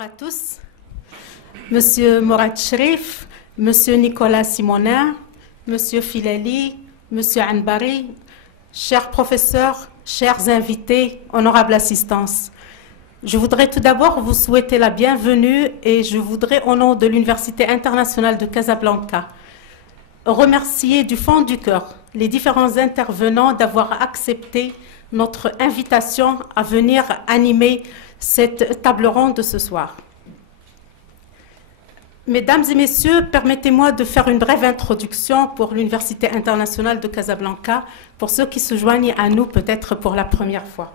Bonsoir à tous. Monsieur Mourad Cherif, Monsieur Nicolas Simonin, Monsieur Filali, Monsieur Anbari, chers professeurs, chers invités, honorable assistance. Je voudrais tout d'abord vous souhaiter la bienvenue et je voudrais, au nom de l'Université internationale de Casablanca, remercier du fond du cœur les différents intervenants d'avoir accepté notre invitation à venir animer cette table ronde de ce soir. Mesdames et messieurs, permettez-moi de faire une brève introduction pour l'Université internationale de Casablanca, pour ceux qui se joignent à nous peut-être pour la première fois.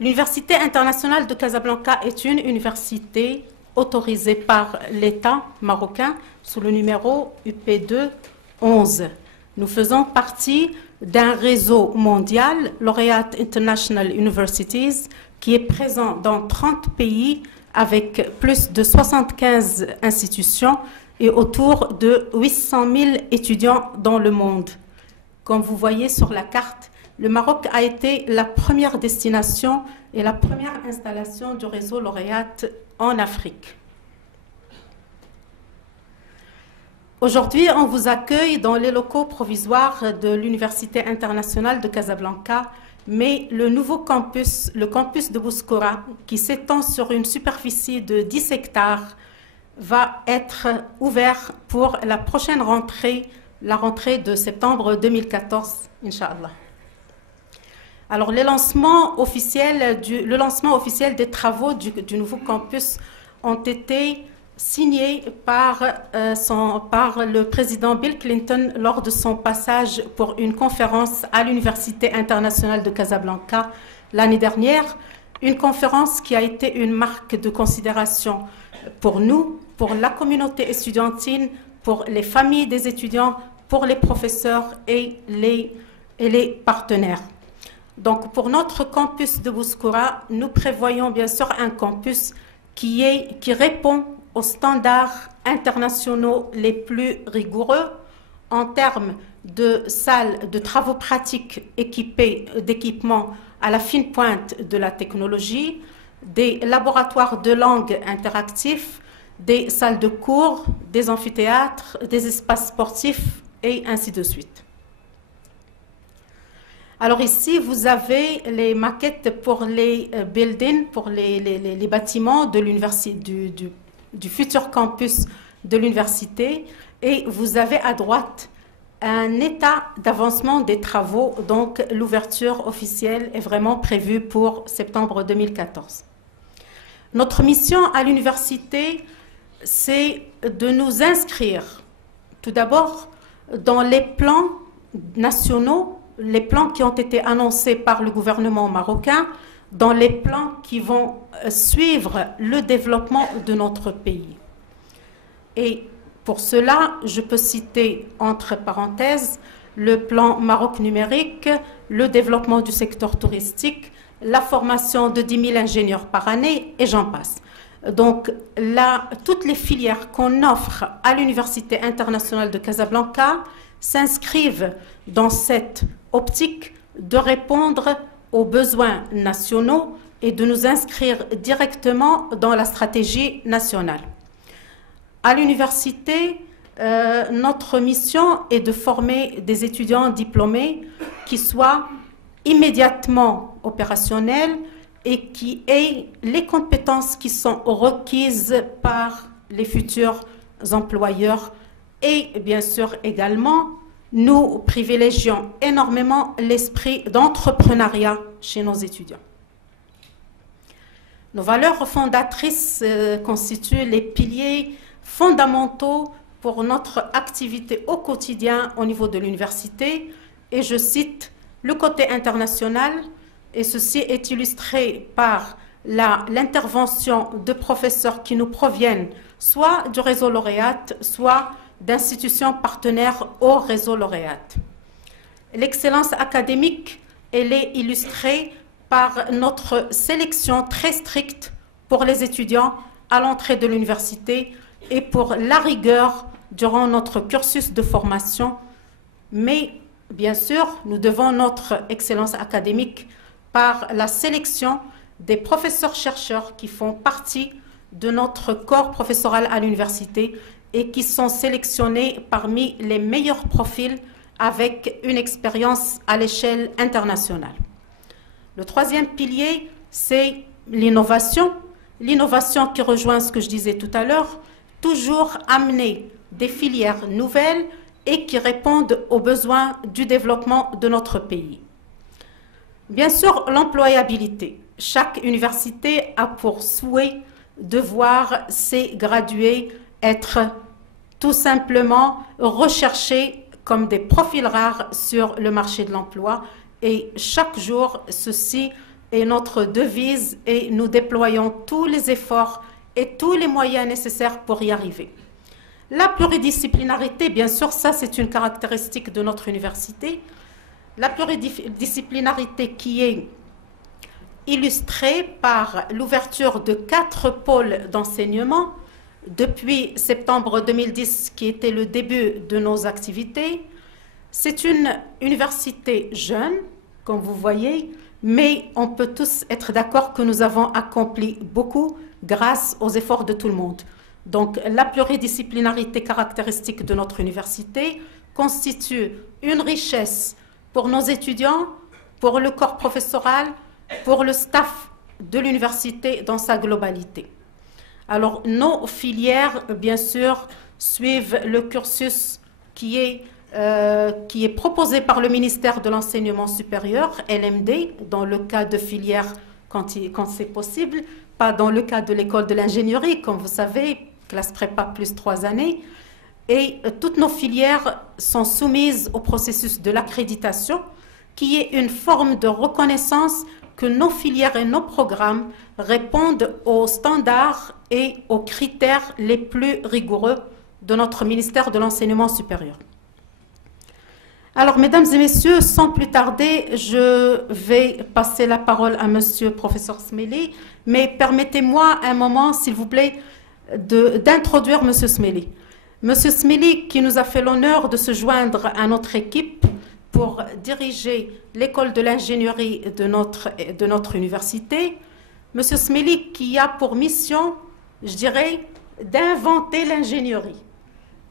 L'Université internationale de Casablanca est une université autorisée par l'État marocain sous le numéro UP2 11. Nous faisons partie d'un réseau mondial, Laureate International Universities, qui est présent dans 30 pays avec plus de 75 institutions et autour de 800 000 étudiants dans le monde. Comme vous voyez sur la carte, le Maroc a été la première destination et la première installation du réseau Laureate en Afrique. Aujourd'hui, on vous accueille dans les locaux provisoires de l'Université internationale de Casablanca, mais le nouveau campus, le campus de Bouskoura, qui s'étend sur une superficie de 10 hectares, va être ouvert pour la prochaine rentrée, la rentrée de septembre 2014, Inch'Allah. Alors, le lancement officiel des travaux du nouveau campus ont été signés par le président Bill Clinton lors de son passage pour une conférence à l'Université internationale de Casablanca l'année dernière, une conférence qui a été une marque de considération pour nous, pour la communauté estudiantine, pour les familles des étudiants, pour les professeurs et les partenaires. Donc, pour notre campus de Bouskoura, nous prévoyons bien sûr un campus qui répond aux standards internationaux les plus rigoureux en termes de salles de travaux pratiques équipées d'équipements à la fine pointe de la technologie, des laboratoires de langue interactifs, des salles de cours, des amphithéâtres, des espaces sportifs et ainsi de suite. Alors ici, vous avez les maquettes pour les buildings, pour les bâtiments de l'université, du futur campus de l'université, et vous avez à droite un état d'avancement des travaux, donc l'ouverture officielle est vraiment prévue pour septembre 2014. Notre mission à l'université, c'est de nous inscrire tout d'abord dans les plans nationaux, les plans qui ont été annoncés par le gouvernement marocain, dans les plans qui vont suivre le développement de notre pays. Et pour cela, je peux citer entre parenthèses le plan Maroc numérique, le développement du secteur touristique, la formation de 10 000 ingénieurs par année et j'en passe. Donc là, toutes les filières qu'on offre à l'Université internationale de Casablanca s'inscrivent dans cette optique de répondre aux besoins nationaux et de nous inscrire directement dans la stratégie nationale. À l'université, notre mission est de former des étudiants diplômés qui soient immédiatement opérationnels et qui aient les compétences qui sont requises par les futurs employeurs. Et bien sûr également, nous privilégions énormément l'esprit d'entrepreneuriat chez nos étudiants. Nos valeurs fondatrices constituent les piliers fondamentaux pour notre activité au quotidien au niveau de l'université. Et je cite le côté international, et ceci est illustré par l'intervention de professeurs qui nous proviennent soit du réseau Laureate, soit d'institutions partenaires au réseau Laureate. L'excellence académique, elle est illustrée par notre sélection très stricte pour les étudiants à l'entrée de l'université et pour la rigueur durant notre cursus de formation. Mais bien sûr, nous devons notre excellence académique par la sélection des professeurs-chercheurs qui font partie de notre corps professoral à l'université et qui sont sélectionnés parmi les meilleurs profils avec une expérience à l'échelle internationale. Le troisième pilier, c'est l'innovation. L'innovation qui rejoint ce que je disais tout à l'heure, toujours amener des filières nouvelles et qui répondent aux besoins du développement de notre pays. Bien sûr, l'employabilité. Chaque université a pour souhait de voir ses gradués être tout simplement recherchés comme des profils rares sur le marché de l'emploi. Et chaque jour, ceci est notre devise et nous déployons tous les efforts et tous les moyens nécessaires pour y arriver. La pluridisciplinarité, bien sûr, ça c'est une caractéristique de notre université. La pluridisciplinarité qui est illustrée par l'ouverture de 4 pôles d'enseignement depuis septembre 2010, qui était le début de nos activités. C'est une université jeune, comme vous voyez, mais on peut tous être d'accord que nous avons accompli beaucoup grâce aux efforts de tout le monde. Donc, la pluridisciplinarité caractéristique de notre université constitue une richesse pour nos étudiants, pour le corps professoral, pour le staff de l'université dans sa globalité. Alors, nos filières, bien sûr, suivent le cursus qui est proposé par le ministère de l'Enseignement supérieur, LMD, dans le cas de filières quand c'est possible, pas dans le cas de l'école de l'ingénierie, comme vous savez, classe prépa plus 3 années. Et toutes nos filières sont soumises au processus de l'accréditation, qui est une forme de reconnaissance que nos filières et nos programmes répondent aux standards et aux critères les plus rigoureux de notre ministère de l'Enseignement supérieur. Alors, mesdames et messieurs, sans plus tarder, je vais passer la parole à monsieur professeur Smelly, mais permettez-moi un moment, s'il vous plaît, d'introduire monsieur Smelly. Monsieur Smelly, qui nous a fait l'honneur de se joindre à notre équipe pour diriger l'école de l'ingénierie de notre université. Monsieur Smelly, qui a pour mission, je dirais, d'inventer l'ingénierie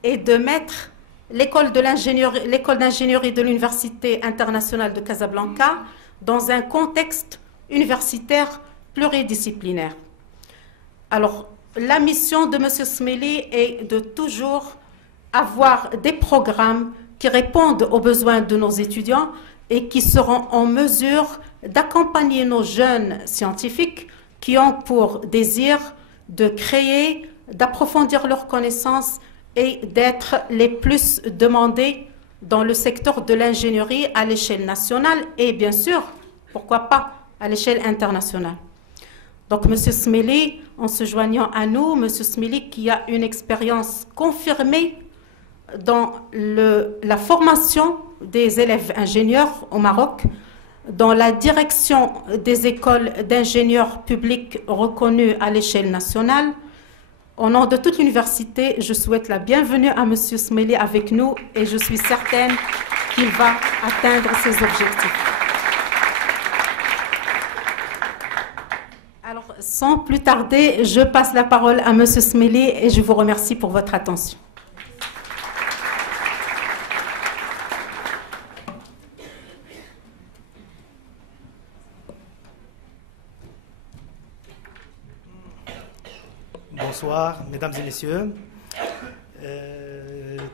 et de mettre l'école d'ingénierie de l'Université internationale de Casablanca dans un contexte universitaire pluridisciplinaire. Alors, la mission de M. Smelly est de toujours avoir des programmes qui répondent aux besoins de nos étudiants et qui seront en mesure d'accompagner nos jeunes scientifiques qui ont pour désir de créer, d'approfondir leurs connaissances et d'être les plus demandés dans le secteur de l'ingénierie à l'échelle nationale et bien sûr, pourquoi pas, à l'échelle internationale. Donc, M. Smelly, en se joignant à nous, M. Smelly qui a une expérience confirmée dans la formation des élèves ingénieurs au Maroc, dans la direction des écoles d'ingénieurs publics reconnues à l'échelle nationale. Au nom de toute l'université, je souhaite la bienvenue à M. Smelly avec nous et je suis certaine qu'il va atteindre ses objectifs. Alors, sans plus tarder, je passe la parole à M. Smelly et je vous remercie pour votre attention. Bonsoir, mesdames et messieurs.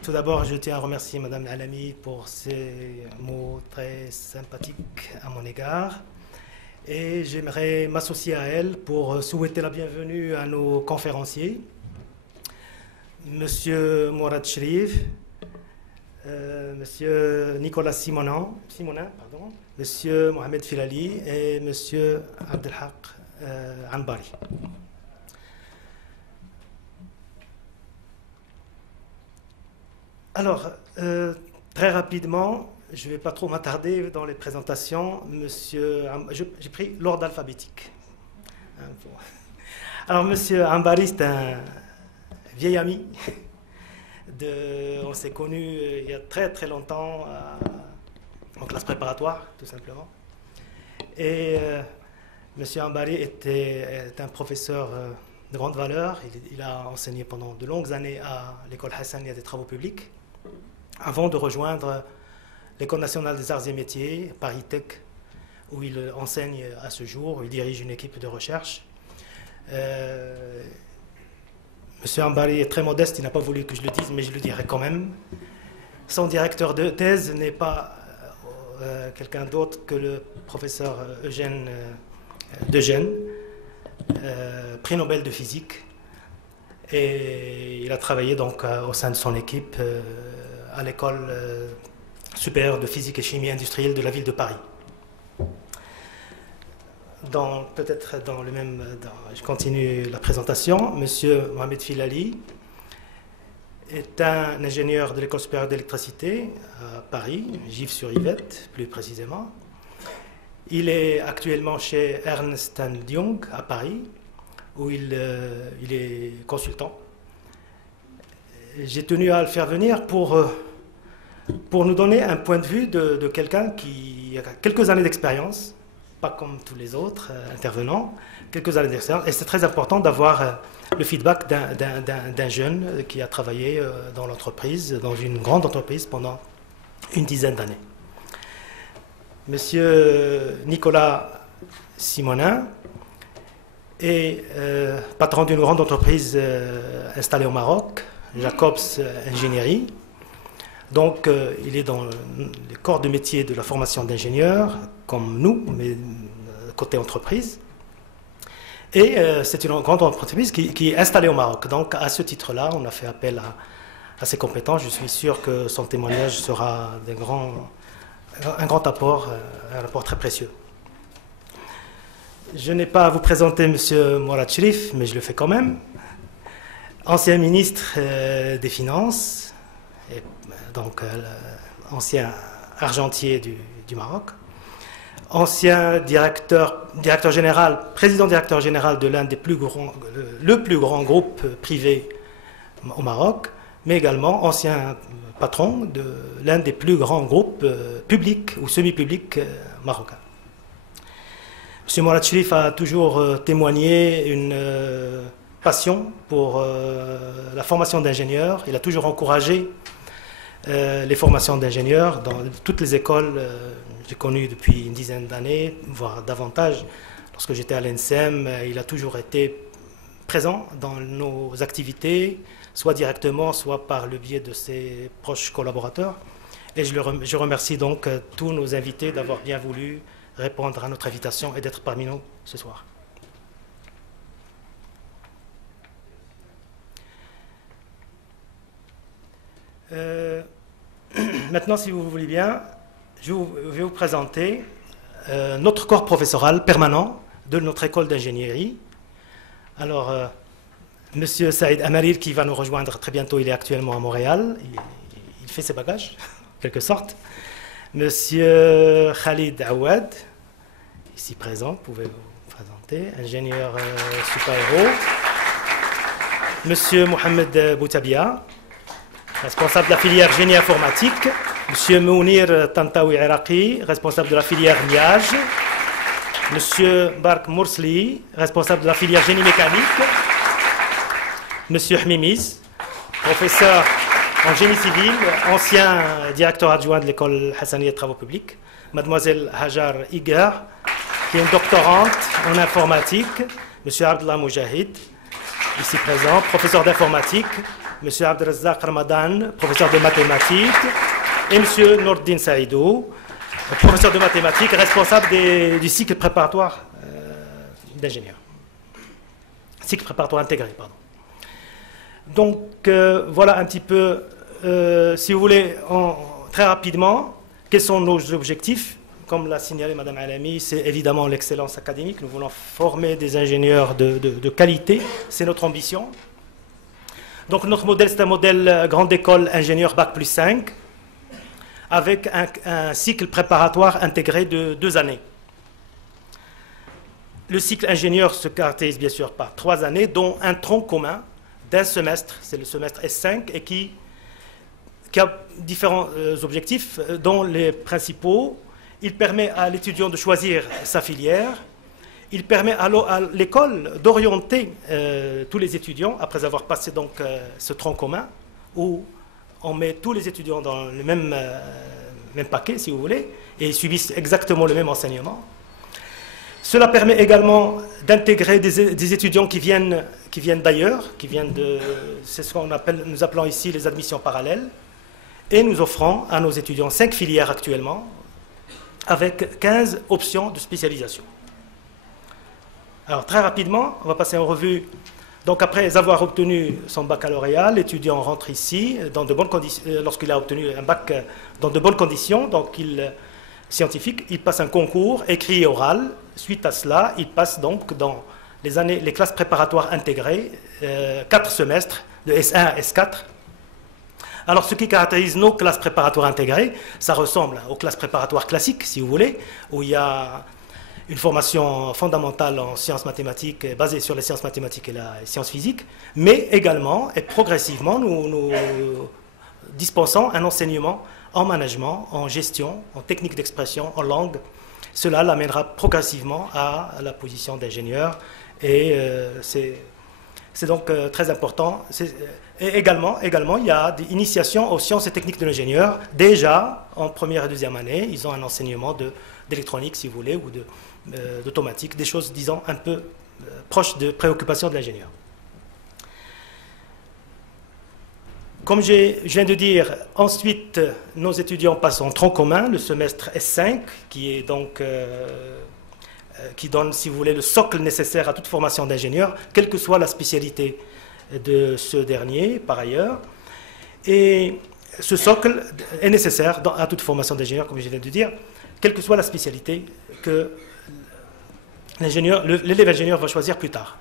Tout d'abord, je tiens à remercier Madame Alami pour ses mots très sympathiques à mon égard. Et j'aimerais m'associer à elle pour souhaiter la bienvenue à nos conférenciers. Monsieur Mourad Cherif, Monsieur Nicolas Simonin, Monsieur Mohamed Filali et Monsieur Abdelhaq Anbari. Alors, très rapidement, je ne vais pas trop m'attarder dans les présentations. J'ai pris l'ordre alphabétique. Alors, Monsieur Anbari, c'est un vieil ami. On s'est connus il y a très très longtemps en classe préparatoire, tout simplement. Et M. Ambari est un professeur de grande valeur. Il a enseigné pendant de longues années à l'école Hassania des travaux publics, avant de rejoindre l'École nationale des arts et métiers, Paris Tech, où il enseigne à ce jour, où il dirige une équipe de recherche. Monsieur Ambari est très modeste, il n'a pas voulu que je le dise, mais je le dirai quand même. Son directeur de thèse n'est pas quelqu'un d'autre que le professeur Eugène Degennes, prix Nobel de physique. Et il a travaillé donc au sein de son équipe à l'école supérieure de physique et chimie industrielle de la ville de Paris. Peut-être dans le même... je continue la présentation. Monsieur Mohamed Filali est un ingénieur de l'école supérieure d'électricité à Paris, Gif-sur-Yvette plus précisément. Il est actuellement chez Ernst & Young à Paris, où il est consultant. J'ai tenu à le faire venir pour nous donner un point de vue de quelqu'un qui a quelques années d'expérience, pas comme tous les autres intervenants, quelques années d'expérience, et c'est très important d'avoir le feedback d'un jeune qui a travaillé dans l'entreprise, dans une grande entreprise pendant une dizaine d'années. Monsieur Nicolas Simonin est patron d'une grande entreprise installée au Maroc, Jacobs Ingénierie. Donc, il est dans les corps de métier de la formation d'ingénieurs, comme nous, mais côté entreprise. Et c'est une grande entreprise qui est installée au Maroc. Donc, à ce titre-là, on a fait appel à ses compétences. Je suis sûr que son témoignage sera un grand apport, un apport très précieux. Je n'ai pas à vous présenter M. Mourad Cherif, mais je le fais quand même. Ancien ministre des Finances, et donc ancien argentier du Maroc, ancien directeur général, président-directeur général de l'un des le plus grand groupe privé au Maroc, mais également ancien patron de l'un des plus grands groupes publics ou semi-publics marocains. M. Mourad Cherif a toujours témoigné une passion pour la formation d'ingénieurs. Il a toujours encouragé les formations d'ingénieurs dans toutes les écoles. J'ai connu depuis une dizaine d'années, voire davantage. Lorsque j'étais à l'ENSEM, il a toujours été présent dans nos activités, soit directement, soit par le biais de ses proches collaborateurs. Et je remercie donc tous nos invités d'avoir bien voulu répondre à notre invitation et d'être parmi nous ce soir. Maintenant, si vous voulez bien, je vais vous présenter notre corps professoral permanent de notre école d'ingénierie. Alors, Monsieur Saïd Amarir, qui va nous rejoindre très bientôt, il est actuellement à Montréal, il fait ses bagages, en quelque sorte. Monsieur Khalid Awad, ici présent, vous pouvez vous présenter, ingénieur super-héros. Monsieur Mohamed Boutabia, responsable de la filière génie informatique. Monsieur Mounir Tantawi Iraqi, responsable de la filière Miage. Monsieur Bark Moursli, responsable de la filière génie mécanique. Monsieur Hmimiz, professeur en génie civil, ancien directeur adjoint de l'école Hassania de travaux publics. Mademoiselle Hajar Igar, qui est une doctorante en informatique. Monsieur Abdullah Moujahid, ici présent, professeur d'informatique. Monsieur Abdelrazak Ramadan, professeur de mathématiques. Et Monsieur Nourdine Saïdou, professeur de mathématiques, responsable du cycle préparatoire d'ingénieur. Cycle préparatoire intégré, pardon. Donc, voilà un petit peu, si vous voulez, très rapidement, quels sont nos objectifs. Comme l'a signalé Mme Alami, c'est évidemment l'excellence académique. Nous voulons former des ingénieurs de qualité. C'est notre ambition. Donc, notre modèle, c'est un modèle grande école ingénieur Bac plus 5, avec un cycle préparatoire intégré de 2 années. Le cycle ingénieur se caractérise bien sûr par 3 années, dont un tronc commun d'un semestre, c'est le semestre S5, et qui a différents objectifs, dont les principaux il permet à l'étudiant de choisir sa filière, il permet à l'école d'orienter tous les étudiants, après avoir passé donc ce tronc commun, où on met tous les étudiants dans le même paquet, si vous voulez, et ils subissent exactement le même enseignement. Cela permet également d'intégrer des étudiants qui viennent d'ailleurs, c'est ce nous appelons ici les admissions parallèles, et nous offrons à nos étudiants 5 filières actuellement, avec 15 options de spécialisation. Alors très rapidement, on va passer en revue. Donc après avoir obtenu son baccalauréat, l'étudiant rentre ici dans de bonnes conditions. Lorsqu'il a obtenu un bac dans de bonnes conditions, donc scientifique, il passe un concours écrit et oral. Suite à cela, il passe donc dans les classes préparatoires intégrées, 4 semestres de S1 à S4. Alors ce qui caractérise nos classes préparatoires intégrées, ça ressemble aux classes préparatoires classiques, si vous voulez, où il y a une formation fondamentale en sciences mathématiques, basée sur les sciences mathématiques et les sciences physiques, mais également et progressivement, nous dispensons un enseignement en management, en gestion, en technique d'expression, en langue. Cela l'amènera progressivement à la position d'ingénieur, et c'est donc très important. Et également, il y a des initiations aux sciences et techniques de l'ingénieur. Déjà, en première et deuxième année, ils ont un enseignement d'électronique, si vous voulez, ou d'automatique, des choses, disons, un peu proches de préoccupations de l'ingénieur. Comme je viens de dire, ensuite, nos étudiants passent en tronc commun, le semestre S5, qui est donc qui donne, si vous voulez, le socle nécessaire à toute formation d'ingénieur, quelle que soit la spécialité de ce dernier, par ailleurs. Et ce socle est nécessaire à toute formation d'ingénieur, comme je viens de dire, quelle que soit la spécialité que l'élève ingénieur va choisir plus tard.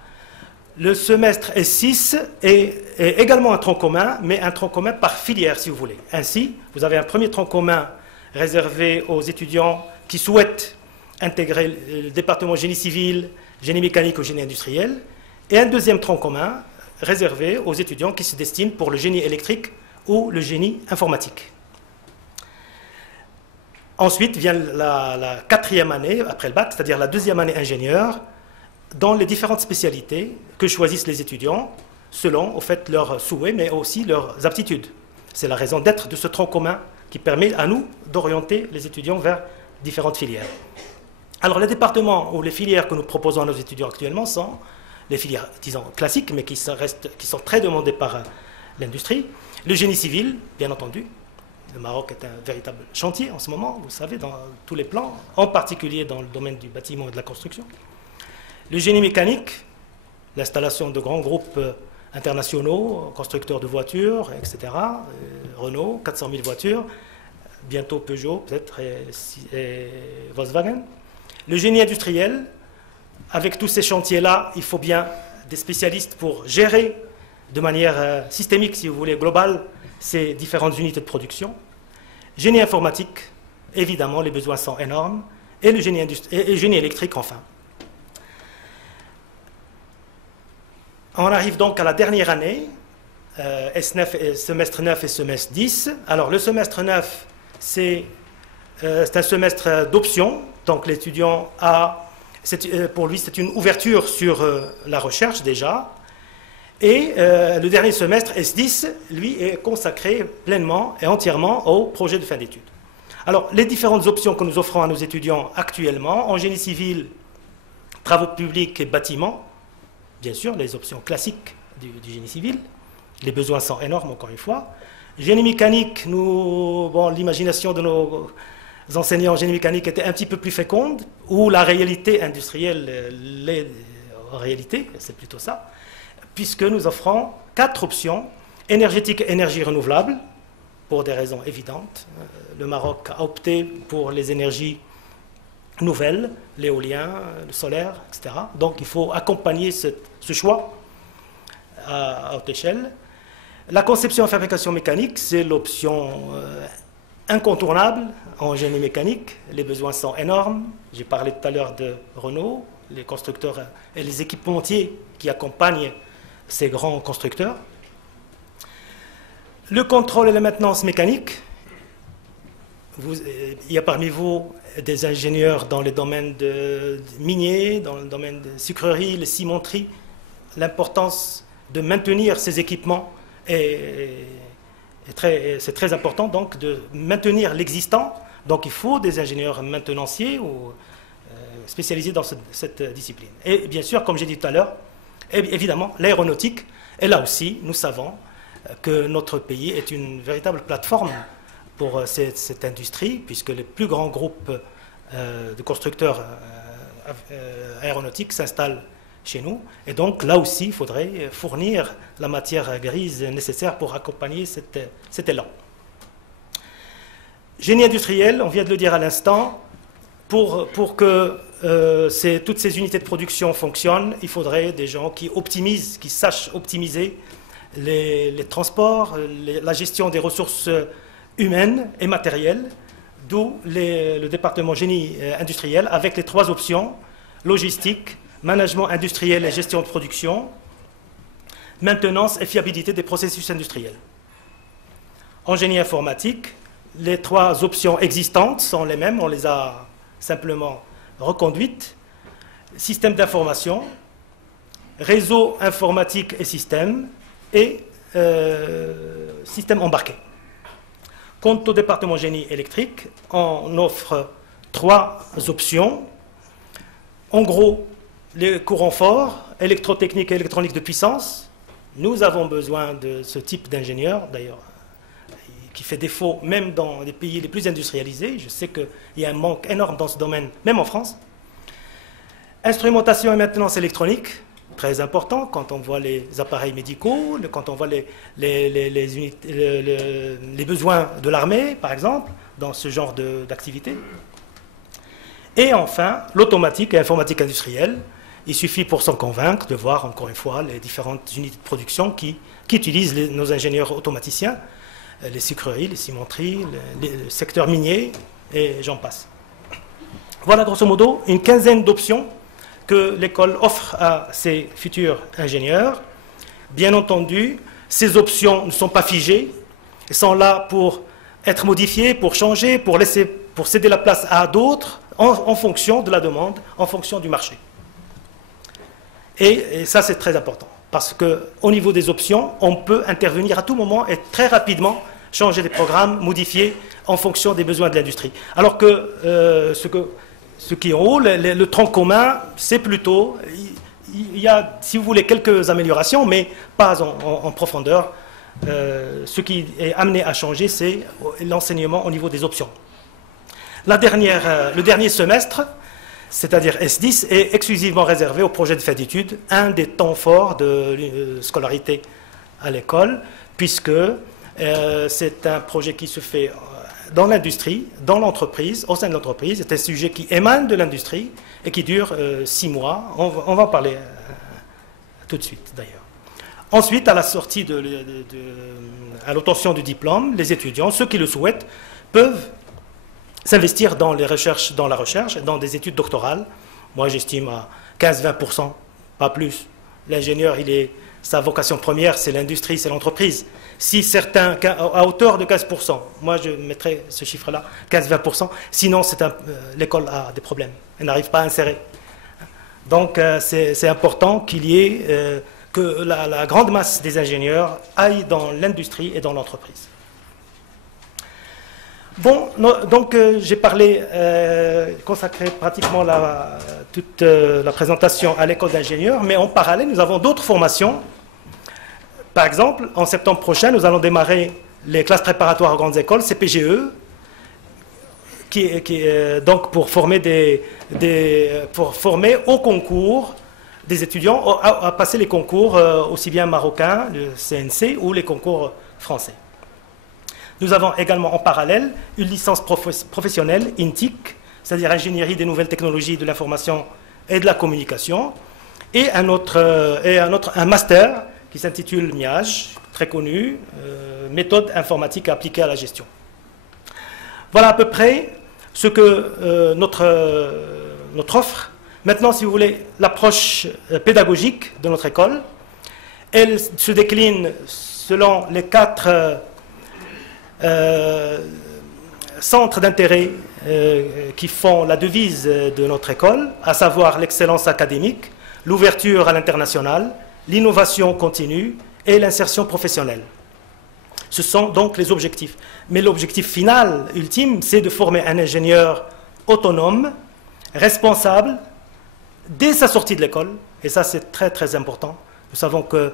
Le semestre S6 est également un tronc commun, mais un tronc commun par filière, si vous voulez. Ainsi, vous avez un premier tronc commun réservé aux étudiants qui souhaitent intégrer le département génie civil, génie mécanique ou génie industriel, et un deuxième tronc commun réservé aux étudiants qui se destinent pour le génie électrique ou le génie informatique. Ensuite vient la 4e année, après le bac, c'est-à-dire la 2e année ingénieur, dans les différentes spécialités que choisissent les étudiants, selon au fait, leurs souhaits, mais aussi leurs aptitudes. C'est la raison d'être de ce tronc commun qui permet à nous d'orienter les étudiants vers différentes filières. Alors les départements ou les filières que nous proposons à nos étudiants actuellement sont les filières, disons, classiques, mais qui sont très demandées par l'industrie. Le génie civil, bien entendu. Le Maroc est un véritable chantier en ce moment, vous savez, dans tous les plans, en particulier dans le domaine du bâtiment et de la construction. Le génie mécanique, l'installation de grands groupes internationaux, constructeurs de voitures, etc. Renault, 400 000 voitures, bientôt Peugeot peut-être et Volkswagen. Le génie industriel, avec tous ces chantiers-là, il faut bien des spécialistes pour gérer de manière systémique, si vous voulez, globale, ces différentes unités de production. Génie informatique, évidemment, les besoins sont énormes, et le génie électrique, enfin. On arrive donc à la dernière année, S9, semestre 9 et semestre 10. Alors, le semestre 9, c'est un semestre d'option, donc l'étudiant a, pour lui, c'est une ouverture sur la recherche déjà. Et le dernier semestre, S10, lui, est consacré pleinement et entièrement au projet de fin d'études. Alors, les différentes options que nous offrons à nos étudiants actuellement, en génie civil, travaux publics et bâtiments, bien sûr, les options classiques du génie civil, les besoins sont énormes, encore une fois. Génie mécanique, l'imagination de nos enseignants en génie mécanique était un petit peu plus féconde, où la réalité industrielle l'est en réalité, c'est plutôt ça, puisque nous offrons 4 options, énergétique et énergie renouvelable, pour des raisons évidentes. Le Maroc a opté pour les énergies nouvelles, l'éolien, le solaire, etc. Donc il faut accompagner ce choix à haute échelle. La conception et fabrication mécanique, c'est l'option incontournable en génie mécanique. Les besoins sont énormes. J'ai parlé tout à l'heure de Renault, les constructeurs et les équipementiers qui accompagnent ces grands constructeurs. Le contrôle et la maintenance mécanique, il y a parmi vous des ingénieurs dans les domaines miniers, dans le domaine de sucrerie, les cimenteries. L'importance de maintenir ces équipements c'est très important, donc de maintenir l'existant. Donc il faut des ingénieurs maintenanciers ou spécialisés dans cette discipline. Et bien sûr, comme j'ai dit tout à l'heure, évidemment, l'aéronautique. Et là aussi, nous savons que notre pays est une véritable plateforme pour cette industrie, puisque les plus grands groupes de constructeurs aéronautiques s'installent chez nous. Et donc là aussi, il faudrait fournir la matière grise nécessaire pour accompagner cet élan. Génie industriel, on vient de le dire à l'instant, pour que toutes ces unités de production fonctionnent, il faudrait des gens qui optimisent, qui sachent optimiser les transports, la gestion des ressources humaines et matérielles, d'où le département génie industriel avec les 3 options, logistique, management industriel et gestion de production, maintenance et fiabilité des processus industriels. En génie informatique, les 3 options existantes sont les mêmes, on les a simplement reconduites. Système d'information, réseau informatique et système, et système embarqué. Quant au département génie électrique, on offre 3 options. En gros, les courants forts, électrotechnique et électronique de puissance. Nous avons besoin de ce type d'ingénieur, d'ailleurs, qui fait défaut même dans les pays les plus industrialisés. Je sais qu'il y a un manque énorme dans ce domaine, même en France. Instrumentation et maintenance électronique, très important quand on voit les appareils médicaux, quand on voit les besoins de l'armée, par exemple, dans ce genre d'activité. Et enfin, l'automatique et informatique industrielle. Il suffit pour s'en convaincre de voir, encore une fois, les différentes unités de production qui utilisent nos ingénieurs automaticiens, les sucreries, les cimenteries, les secteurs miniers, et j'en passe. Voilà, grosso modo, une quinzaine d'options que l'école offre à ses futurs ingénieurs. Bien entendu, ces options ne sont pas figées, elles sont là pour être modifiées, pour changer, pour céder la place à d'autres, en fonction de la demande, en fonction du marché. Et ça, c'est très important, parce qu'au niveau des options, on peut intervenir à tout moment et très rapidement changer des programmes, modifier en fonction des besoins de l'industrie. Alors que ce qui est en haut, le tronc commun, c'est plutôt, il y a, si vous voulez, quelques améliorations, mais pas en profondeur. Ce qui est amené à changer, c'est l'enseignement au niveau des options. Le dernier semestre, c'est-à-dire S10, est exclusivement réservé au projet de fin d'études, un des temps forts de scolarité à l'école, puisque c'est un projet qui se fait dans l'industrie, dans l'entreprise, au sein de l'entreprise. C'est un sujet qui émane de l'industrie et qui dure 6 mois. On va en parler tout de suite, d'ailleurs. Ensuite, à la sortie à l'obtention du diplôme, les étudiants, ceux qui le souhaitent, peuvent s'investir dans la recherche, dans des études doctorales. Moi, j'estime à 15-20%, pas plus. L'ingénieur, sa vocation première, c'est l'industrie, c'est l'entreprise. Si certains, à hauteur de 15%, moi je mettrais ce chiffre-là, 15-20%, sinon l'école a des problèmes, elle n'arrive pas à insérer. Donc c'est important qu'il y ait, que la grande masse des ingénieurs aille dans l'industrie et dans l'entreprise. Bon, donc j'ai consacré pratiquement toute la présentation à l'école d'ingénieurs, mais en parallèle, nous avons d'autres formations. Par exemple, en septembre prochain, nous allons démarrer les classes préparatoires aux grandes écoles, CPGE, donc pour former au concours des étudiants à passer les concours aussi bien marocains, le CNC, ou les concours français. Nous avons également en parallèle une licence professionnelle, INTIC, c'est-à-dire Ingénierie des nouvelles technologies de l'information et de la communication, et un master qui s'intitule MIAGE, très connu, méthode informatique appliquée à la gestion. Voilà à peu près ce que notre offre. Maintenant, si vous voulez, l'approche pédagogique de notre école, elle se décline selon les 4 centres d'intérêt qui font la devise de notre école, à savoir l'excellence académique, l'ouverture à l'international, l'innovation continue et l'insertion professionnelle. Ce sont donc les objectifs. Mais l'objectif final, ultime, c'est de former un ingénieur autonome, responsable, dès sa sortie de l'école. Et ça, c'est très, très important. Nous savons que,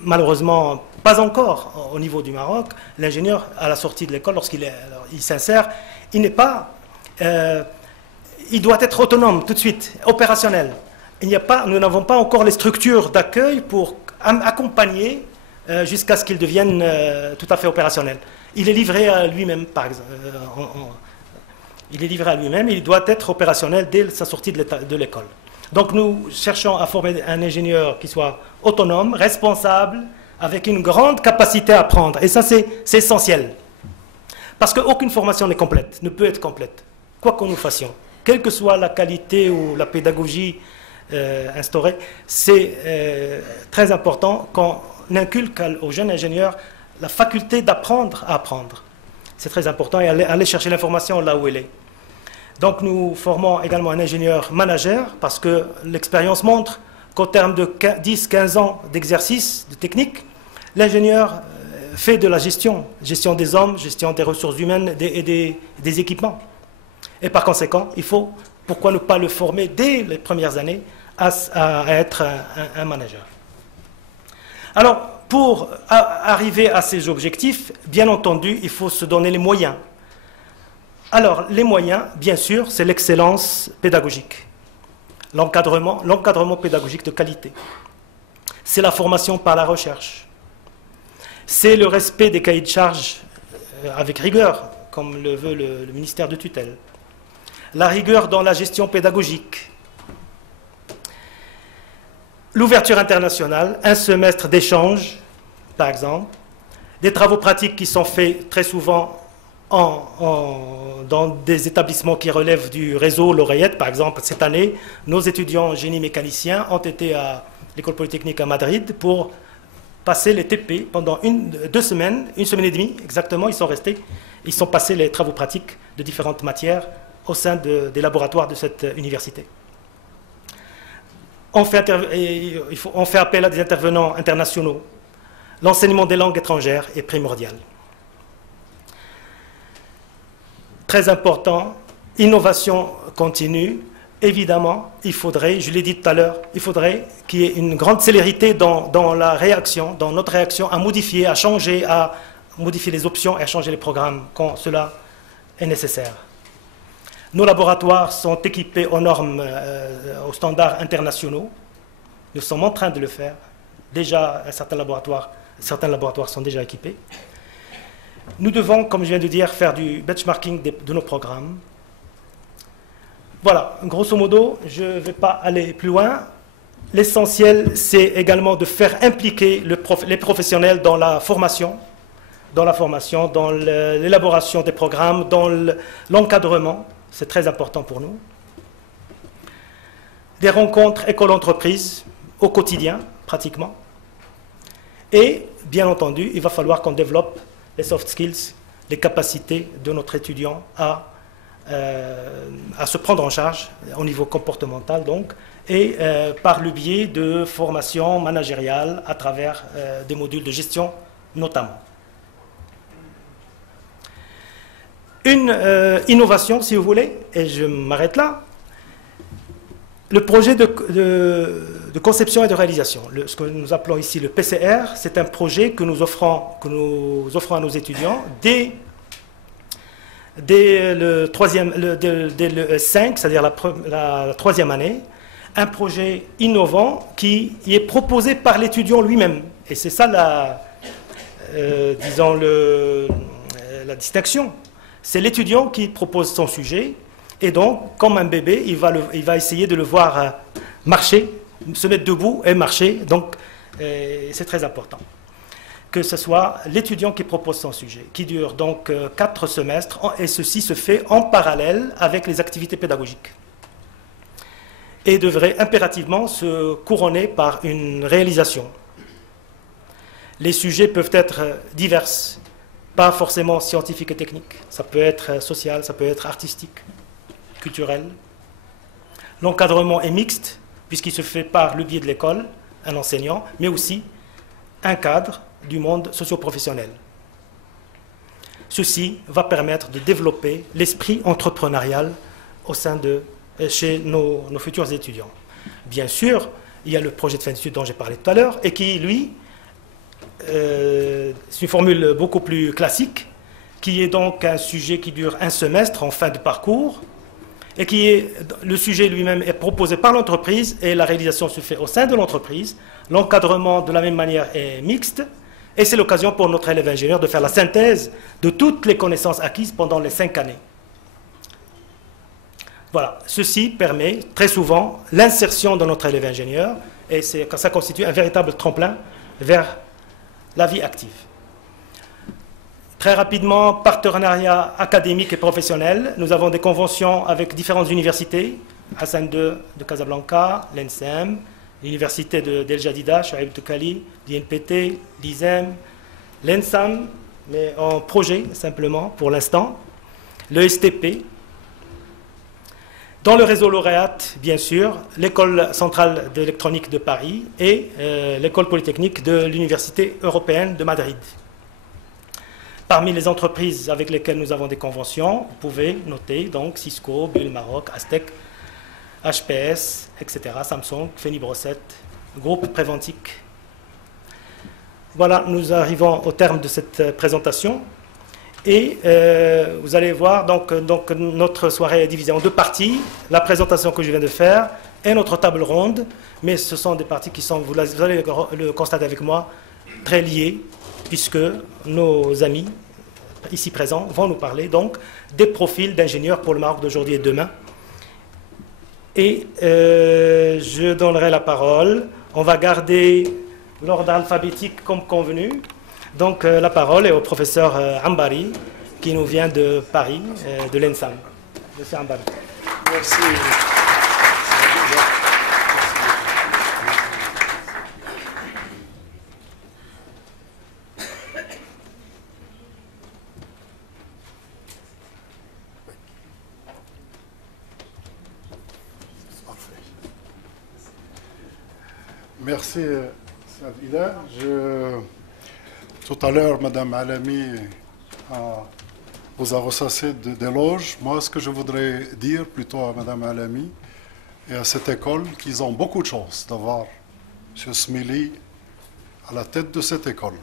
malheureusement, pas encore au niveau du Maroc, l'ingénieur, à la sortie de l'école, lorsqu'il s'insère, il n'est pas... il doit être autonome tout de suite, opérationnel. Nous n'avons pas encore les structures d'accueil pour accompagner jusqu'à ce qu'il devienne tout à fait opérationnel. Il est livré à lui-même, par exemple. Il est livré à lui-même et il doit être opérationnel dès sa sortie de l'école. Donc nous cherchons à former un ingénieur qui soit autonome, responsable, avec une grande capacité à apprendre. Et ça, c'est essentiel. Parce qu'aucune formation n'est complète, ne peut être complète, quoi que nous fassions. Quelle que soit la qualité ou la pédagogie instaurée, c'est très important qu'on inculque aux jeunes ingénieurs la faculté d'apprendre à apprendre. C'est très important et aller chercher l'information là où elle est. Donc nous formons également un ingénieur manager parce que l'expérience montre qu'au terme de 10-15 ans d'exercice, de technique, l'ingénieur fait de la gestion des hommes, gestion des ressources humaines et des équipements. Et par conséquent, il faut, pourquoi ne pas le former dès les premières années à être un manager. Alors, pour arriver à ces objectifs, bien entendu, il faut se donner les moyens. Alors, les moyens, bien sûr, c'est l'excellence pédagogique, l'encadrement pédagogique de qualité. C'est la formation par la recherche. C'est le respect des cahiers de charges avec rigueur, comme le veut le ministère de tutelle. La rigueur dans la gestion pédagogique. L'ouverture internationale, un semestre d'échange, par exemple, des travaux pratiques qui sont faits très souvent dans des établissements qui relèvent du réseau Laureate. Par exemple, cette année, nos étudiants génie mécaniciens ont été à l'École Polytechnique à Madrid pour passer les TP pendant une semaine et demie exactement. Ils sont restés, ils ont passé les travaux pratiques de différentes matières au sein des laboratoires de cette université. On fait appel à des intervenants internationaux. L'enseignement des langues étrangères est primordial. Très important, innovation continue. Évidemment, il faudrait, je l'ai dit tout à l'heure, il faudrait qu'il y ait une grande célérité dans la réaction, dans notre réaction à modifier, à changer, à modifier les options et à changer les programmes quand cela est nécessaire. Nos laboratoires sont équipés aux normes, aux standards internationaux. Nous sommes en train de le faire. Déjà, certains laboratoires sont déjà équipés. Nous devons, comme je viens de dire, faire du benchmarking de nos programmes. Voilà, grosso modo, je ne vais pas aller plus loin. L'essentiel, c'est également de faire impliquer les professionnels dans la formation, dans l'élaboration des programmes, dans l'encadrement. C'est très important pour nous. Des rencontres école-entreprise au quotidien, pratiquement. Et, bien entendu, il va falloir qu'on développe les soft skills, les capacités de notre étudiant à se prendre en charge au niveau comportemental, donc, et par le biais de formations managériales à travers des modules de gestion, notamment. Une innovation, si vous voulez, et je m'arrête là, le projet de conception et de réalisation, ce que nous appelons ici le PCR, c'est un projet que nous offrons à nos étudiants dès le 5, c'est-à-dire la troisième année, un projet innovant qui est proposé par l'étudiant lui-même. Et c'est ça disons la distinction. C'est l'étudiant qui propose son sujet, et donc, comme un bébé, il va essayer de le voir marcher, se mettre debout et marcher. Donc, c'est très important que ce soit l'étudiant qui propose son sujet, qui dure donc 4 semestres, et ceci se fait en parallèle avec les activités pédagogiques. Et devrait impérativement se couronner par une réalisation. Les sujets peuvent être divers. pas forcément scientifique et technique. Ça peut être social, ça peut être artistique, culturel. L'encadrement est mixte, puisqu'il se fait par le biais de l'école, un enseignant, mais aussi un cadre du monde socio-professionnel. Ceci va permettre de développer l'esprit entrepreneurial chez nos futurs étudiants. Bien sûr, il y a le projet de fin d'études dont j'ai parlé tout à l'heure, et qui, lui, c'est une formule beaucoup plus classique, qui est donc un sujet qui dure un semestre en fin de parcours, et le sujet lui-même est proposé par l'entreprise, et la réalisation se fait au sein de l'entreprise. L'encadrement, de la même manière, est mixte, et c'est l'occasion pour notre élève ingénieur de faire la synthèse de toutes les connaissances acquises pendant les 5 années. Voilà, ceci permet très souvent l'insertion de notre élève ingénieur, et ça constitue un véritable tremplin vers la vie active. Très rapidement, partenariat académique et professionnel. Nous avons des conventions avec différentes universités, Hassan II de Casablanca, l'ENSEM, l'université d'El Jadida, Chouaib Toukali, l'INPT, l'ISEM, l'ENSAM, mais en projet simplement pour l'instant, le STP. Dans le réseau lauréat, bien sûr, l'École centrale d'électronique de Paris et l'École polytechnique de l'Université européenne de Madrid. Parmi les entreprises avec lesquelles nous avons des conventions, vous pouvez noter donc Cisco, Bull Maroc, Aztec, HPS, etc., Samsung, Fenibroset, Groupe Préventique. Voilà, nous arrivons au terme de cette présentation. Et vous allez voir, donc notre soirée est divisée en 2 parties. La présentation que je viens de faire et notre table ronde. Mais ce sont des parties qui sont, vous allez le constater avec moi, très liées, puisque nos amis ici présents vont nous parler donc des profils d'ingénieurs pour le Maroc d'aujourd'hui et demain. Et je donnerai la parole. On va garder l'ordre alphabétique comme convenu. Donc la parole est au professeur Ambari, qui nous vient de Paris, de l'ENSAM. Monsieur Ambari. Merci. Merci, Sadila. Tout à l'heure, Madame Alami vous a ressassé d'éloges. Moi, ce que je voudrais dire plutôt à Madame Alami et à cette école, qu'ils ont beaucoup de chance d'avoir M. Smili à la tête de cette école.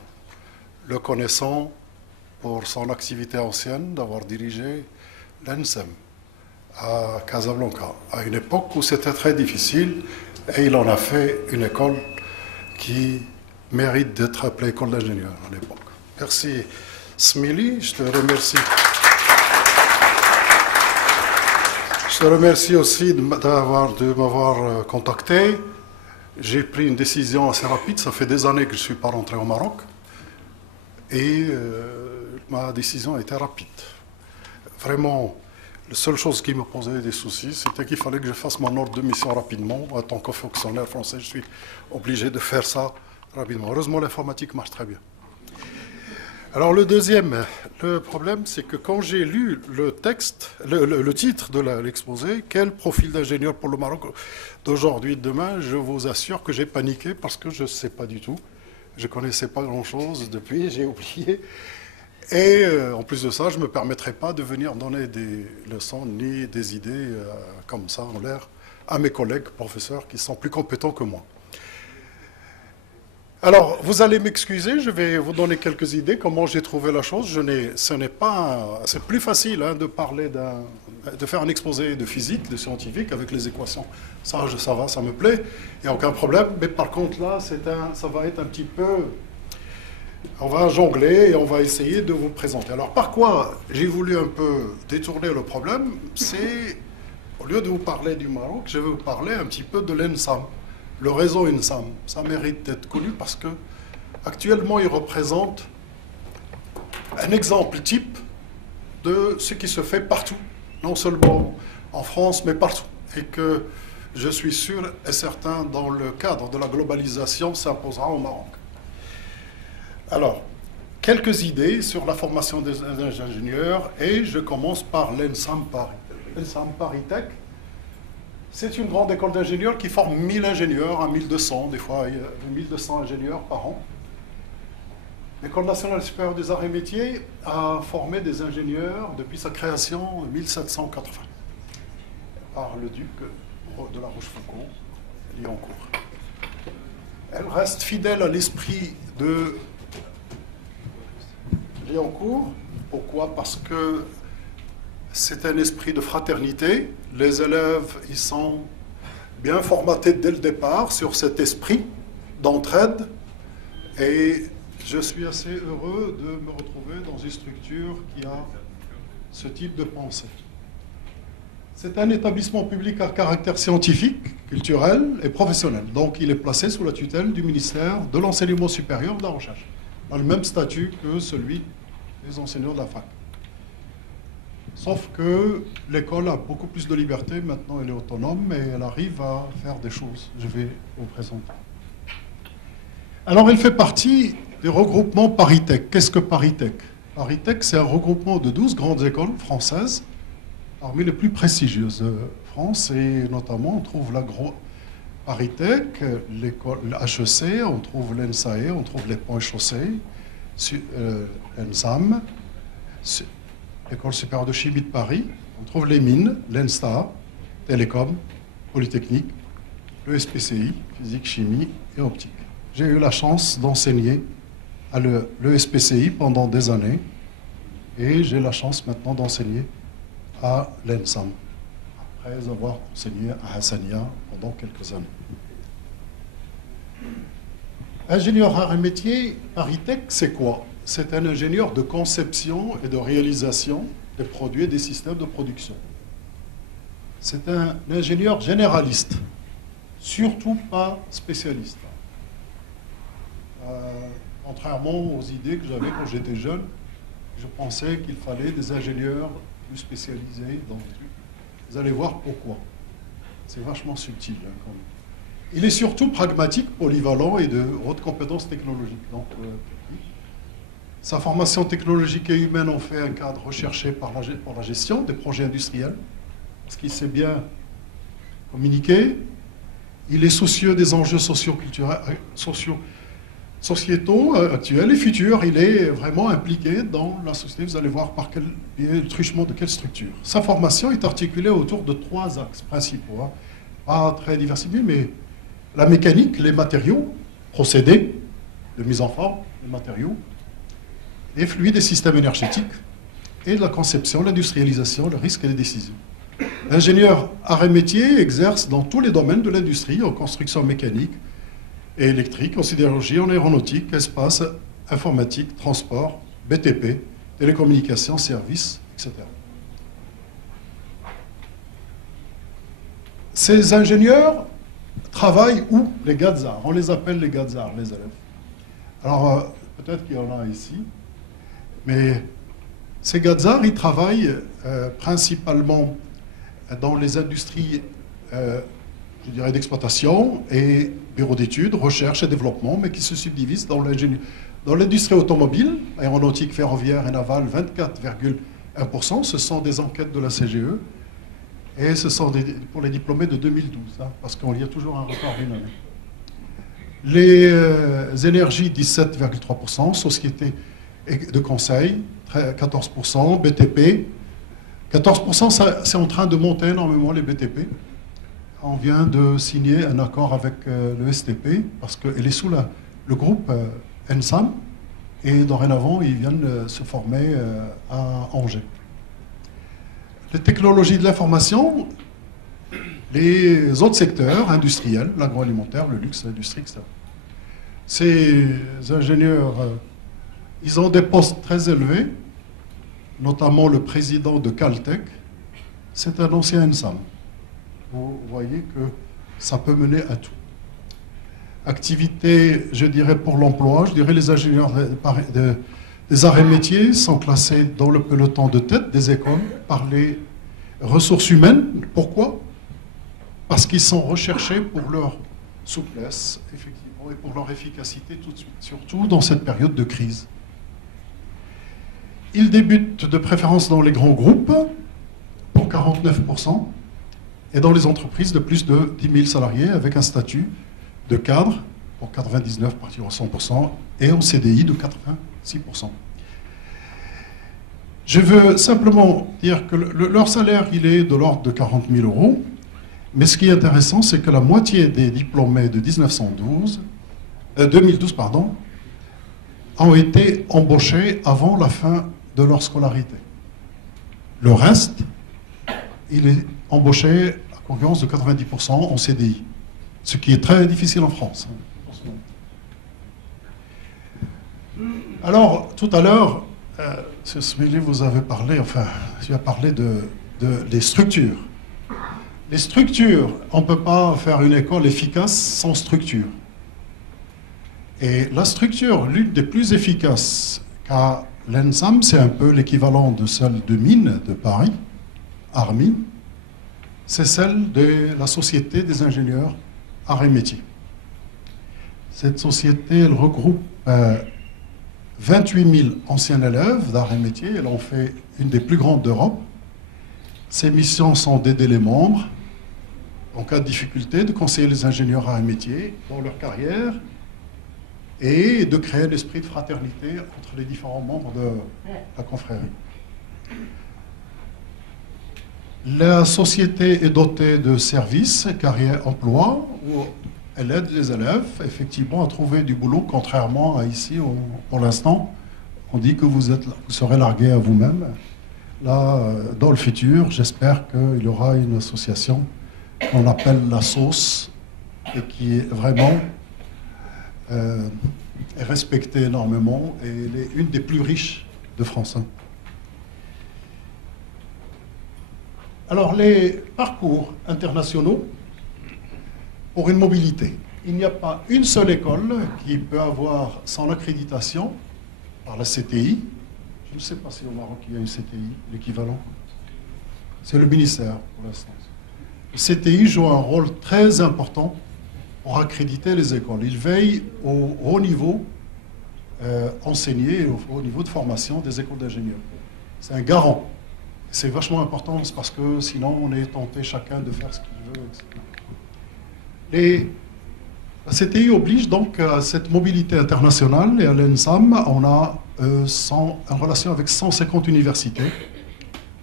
Le connaissant pour son activité ancienne, d'avoir dirigé l'ENSEM à Casablanca, à une époque où c'était très difficile, et il en a fait une école qui mérite d'être appelée école d'ingénieur à l'époque. Merci Smili, je te remercie. Je te remercie aussi de m'avoir contacté. J'ai pris une décision assez rapide, ça fait des années que je ne suis pas rentré au Maroc, et ma décision a été rapide. Vraiment, la seule chose qui me posait des soucis, c'était qu'il fallait que je fasse mon ordre de mission rapidement. En tant que fonctionnaire français, je suis obligé de faire ça rapidement. Heureusement, l'informatique marche très bien. Alors le problème, c'est que quand j'ai lu le texte, le titre de l'exposé, quel profil d'ingénieur pour le Maroc d'aujourd'hui et de demain, je vous assure que j'ai paniqué parce que je ne sais pas du tout. Je ne connaissais pas grand-chose depuis, j'ai oublié. Et en plus de ça, je ne me permettrai pas de venir donner des leçons ni des idées comme ça en l'air à mes collègues professeurs qui sont plus compétents que moi. Alors, vous allez m'excuser, je vais vous donner quelques idées, comment j'ai trouvé la chose. C'est plus facile de parler de faire un exposé de physique, de scientifique, avec les équations. Ça va, ça me plaît, il n'y a aucun problème. Mais par contre, là, ça va être un petit peu... On va jongler et on va essayer de vous présenter. Alors, par quoi j'ai voulu un peu détourner le problème, c'est, au lieu de vous parler du Maroc, je vais vous parler un petit peu de l'ENSAM. Le réseau ENSAM, ça mérite d'être connu parce que actuellement, il représente un exemple type de ce qui se fait partout, non seulement en France, mais partout. Et que je suis sûr et certain, dans le cadre de la globalisation, s'imposera au Maroc. Alors, quelques idées sur la formation des ingénieurs et je commence par l'ENSAM Paris. L'ENSAM Paris Tech, c'est une grande école d'ingénieurs qui forme 1000 ingénieurs à 1200, des fois 1200 ingénieurs par an. L'École nationale supérieure des arts et métiers a formé des ingénieurs depuis sa création en 1780 par le duc de la Rochefoucauld, Liancourt. Elle reste fidèle à l'esprit de Liancourt. Pourquoi? Parce que c'est un esprit de fraternité. Les élèves, ils sont bien formatés dès le départ sur cet esprit d'entraide. Et je suis assez heureux de me retrouver dans une structure qui a ce type de pensée. C'est un établissement public à caractère scientifique, culturel et professionnel. Donc il est placé sous la tutelle du ministère de l'Enseignement supérieur et de la Recherche. A le même statut que celui des enseignants de la fac. Sauf que l'école a beaucoup plus de liberté, maintenant elle est autonome et elle arrive à faire des choses. Je vais vous présenter. Alors elle fait partie du regroupement ParisTech. Qu'est-ce que ParisTech? ParisTech, c'est un regroupement de 12 grandes écoles françaises, parmi les plus prestigieuses de France, et notamment on trouve ParisTech, l'école HEC, on trouve l'ENSAE, on trouve les Ponts et Chaussées, l'ENSAM, l'École supérieure de chimie de Paris, on trouve les mines, l'ENSTA, Télécom, Polytechnique, le SPCI, physique, chimie et optique. J'ai eu la chance d'enseigner à le SPCI pendant des années et j'ai la chance maintenant d'enseigner à l'ENSAM, après avoir enseigné à Hassania pendant quelques années. Ingénieur arts et métiers, ParisTech, c'est quoi? C'est un ingénieur de conception et de réalisation des produits et des systèmes de production. C'est un ingénieur généraliste, surtout pas spécialiste. Contrairement aux idées que j'avais quand j'étais jeune, je pensais qu'il fallait des ingénieurs plus spécialisés dans le truc. Vous allez voir pourquoi. C'est vachement subtil. Hein, quand même. Il est surtout pragmatique, polyvalent et de haute compétence technologique. Donc, sa formation technologique et humaine en fait un cadre recherché pour la gestion des projets industriels, parce qu'il sait bien communiquer. Il est soucieux des enjeux sociétaux actuels et futurs. Il est vraiment impliqué dans la société. Vous allez voir par quel biais, le truchement de quelle structure. Sa formation est articulée autour de 3 axes principaux. Hein. Pas très diversifiés, mais la mécanique, les matériaux, procédés de mise en forme, les matériaux, les fluides et systèmes énergétiques, et de la conception, l'industrialisation, le risque et les décisions. L'ingénieur arts et métiers exerce dans tous les domaines de l'industrie, en construction mécanique et électrique, en sidérurgie, en aéronautique, espace, informatique, transport, BTP, télécommunications, services, etc. Ces ingénieurs travaillent où? Les gazards. On les appelle les gazards, les élèves. Alors, peut-être qu'il y en a ici. Mais ces gazards, ils travaillent principalement dans les industries, je dirais, d'exploitation et bureaux d'études, recherche et développement, mais qui se subdivisent dans l'industrie automobile, aéronautique, ferroviaire et navale, 24,1%. Ce sont des enquêtes de la CGE et ce sont pour les diplômés de 2012, hein, parce qu'on y a toujours un record d'une année. Les énergies, 17,3%, sociétés de conseil, 14%, BTP. 14%, c'est en train de monter énormément les BTP. On vient de signer un accord avec le STP, parce qu'elle est sous le groupe ENSAM, et dorénavant, ils viennent se former à Angers. Les technologies de l'information, les autres secteurs industriels, l'agroalimentaire, le luxe, l'industrie, etc. Ces ingénieurs... ils ont des postes très élevés, notamment le président de Caltech, c'est un ancien ENSAM. Vous voyez que ça peut mener à tout. Activité, je dirais, pour l'emploi, je dirais les ingénieurs des arts et métiers sont classés dans le peloton de tête des écoles par les ressources humaines. Pourquoi? Parce qu'ils sont recherchés pour leur souplesse, effectivement, et pour leur efficacité tout de suite, surtout dans cette période de crise. Ils débutent de préférence dans les grands groupes, pour 49%, et dans les entreprises de plus de 10 000 salariés, avec un statut de cadre, pour 99%, partir à 100%, et en CDI de 86%. Je veux simplement dire que leur salaire, il est de l'ordre de 40 000 €, mais ce qui est intéressant, c'est que la moitié des diplômés de 2012 ont été embauchés avant la fin de leur scolarité. Le reste, il est embauché à concurrence de 90% en CDI, ce qui est très difficile en France. Alors, tout à l'heure, M. Smili, vous avez parlé, tu as parlé des structures. Les structures, on ne peut pas faire une école efficace sans structure. Et la structure, l'une des plus efficaces qu'a l'ENSAM, c'est un peu l'équivalent de celle de Mines de Paris, Armines, c'est celle de la Société des ingénieurs arts et métiers. Cette société, elle regroupe 28 000 anciens élèves d'arts et métiers. Elle en fait une des plus grandes d'Europe. Ses missions sont d'aider les membres, en cas de difficulté, de conseiller les ingénieurs arts et métiers dans leur carrière et de créer l'esprit de fraternité entre les différents membres de la confrérie. La société est dotée de services, carrière-emploi, où elle aide les élèves, effectivement, à trouver du boulot, contrairement à ici, pour l'instant, on dit que vous serez largués à vous-même. Là, dans le futur, j'espère qu'il y aura une association qu'on appelle la SOS, et qui est vraiment respectée énormément, et elle est une des plus riches de France. Alors, les parcours internationaux pour une mobilité. Il n'y a pas une seule école qui peut avoir son accréditation par la CTI. Je ne sais pas si au Maroc il y a une CTI, l'équivalent. C'est le ministère pour l'instant. Le CTI joue un rôle très important pour accréditer les écoles. Il veille au haut niveau enseigné, au haut niveau de formation des écoles d'ingénieurs. C'est un garant. C'est vachement important parce que sinon on est tenté chacun de faire ce qu'il veut, etc. La CTI oblige donc à cette mobilité internationale, et à l'ENSAM, on a en relation avec 150 universités.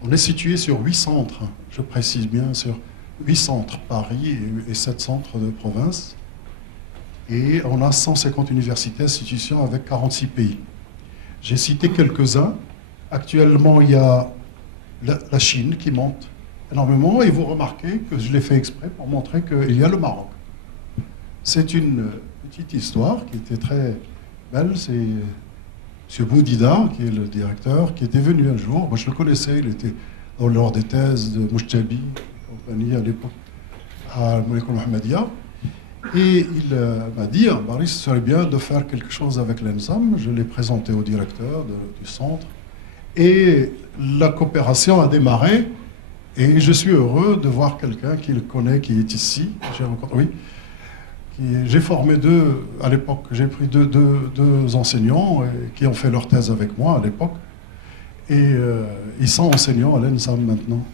On est situé sur 8 centres, je précise bien, sur 8 centres, Paris et 7 centres de province. Et on a 150 universités, institutions avec 46 pays. J'ai cité quelques-uns. Actuellement, il y a la Chine qui monte énormément, et vous remarquez que je l'ai fait exprès pour montrer qu'il y a le Maroc. C'est une petite histoire qui était très belle. C'est M. Boudida, qui est le directeur, qui était venu un jour. Moi, je le connaissais, il était lors des thèses de Mouchtabi, compagnie à l'époque, à l'école Mohammedia. Et il m'a dit, Baris, ce serait bien de faire quelque chose avec l'ENSAM. Je l'ai présenté au directeur du centre. Et la coopération a démarré. Et je suis heureux de voir quelqu'un qui le connaît, qui est ici. J'ai formé à l'époque, j'ai pris deux enseignants qui ont fait leur thèse avec moi à l'époque. Et ils sont enseignants à l'ENSAM maintenant.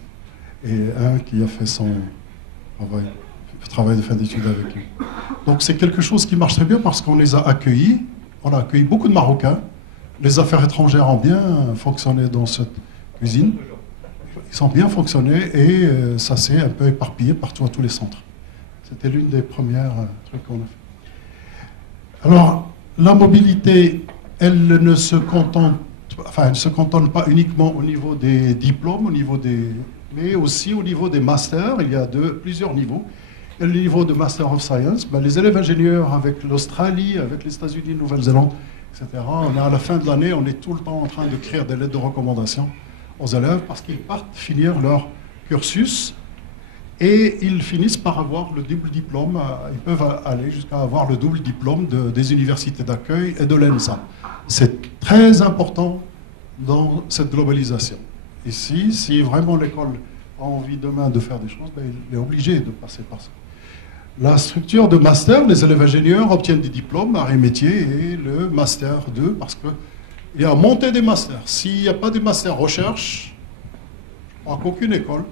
Et un qui a fait son travail de fin d'études avec lui. Donc c'est quelque chose qui marche très bien parce qu'on les a accueillis. On a accueilli beaucoup de Marocains. Les affaires étrangères ont bien fonctionné dans cette cuisine. Ils ont bien fonctionné et ça s'est un peu éparpillé partout à tous les centres. C'était l'une des premières trucs qu'on a fait. Alors, la mobilité, elle ne se contente pas uniquement au niveau des diplômes, mais aussi au niveau des masters. Il y a plusieurs niveaux. Il y a le niveau de Master of Science. Les élèves ingénieurs avec l'Australie, avec les États-Unis, Nouvelle-Zélande, etc. À la fin de l'année, on est tout le temps en train d'écrire des lettres de recommandation aux élèves parce qu'ils partent finir leur cursus et ils finissent par avoir le double diplôme. Ils peuvent aller jusqu'à avoir le double diplôme des universités d'accueil et de l'ENSA. C'est très important dans cette globalisation. Ici, si vraiment l'école a envie demain de faire des choses, il est obligé de passer par ça. La structure de master, les élèves ingénieurs obtiennent des diplômes, arts et métiers, et le master 2, parce que il y a monter des masters. S'il n'y a pas de master recherche, je crois qu'aucune école,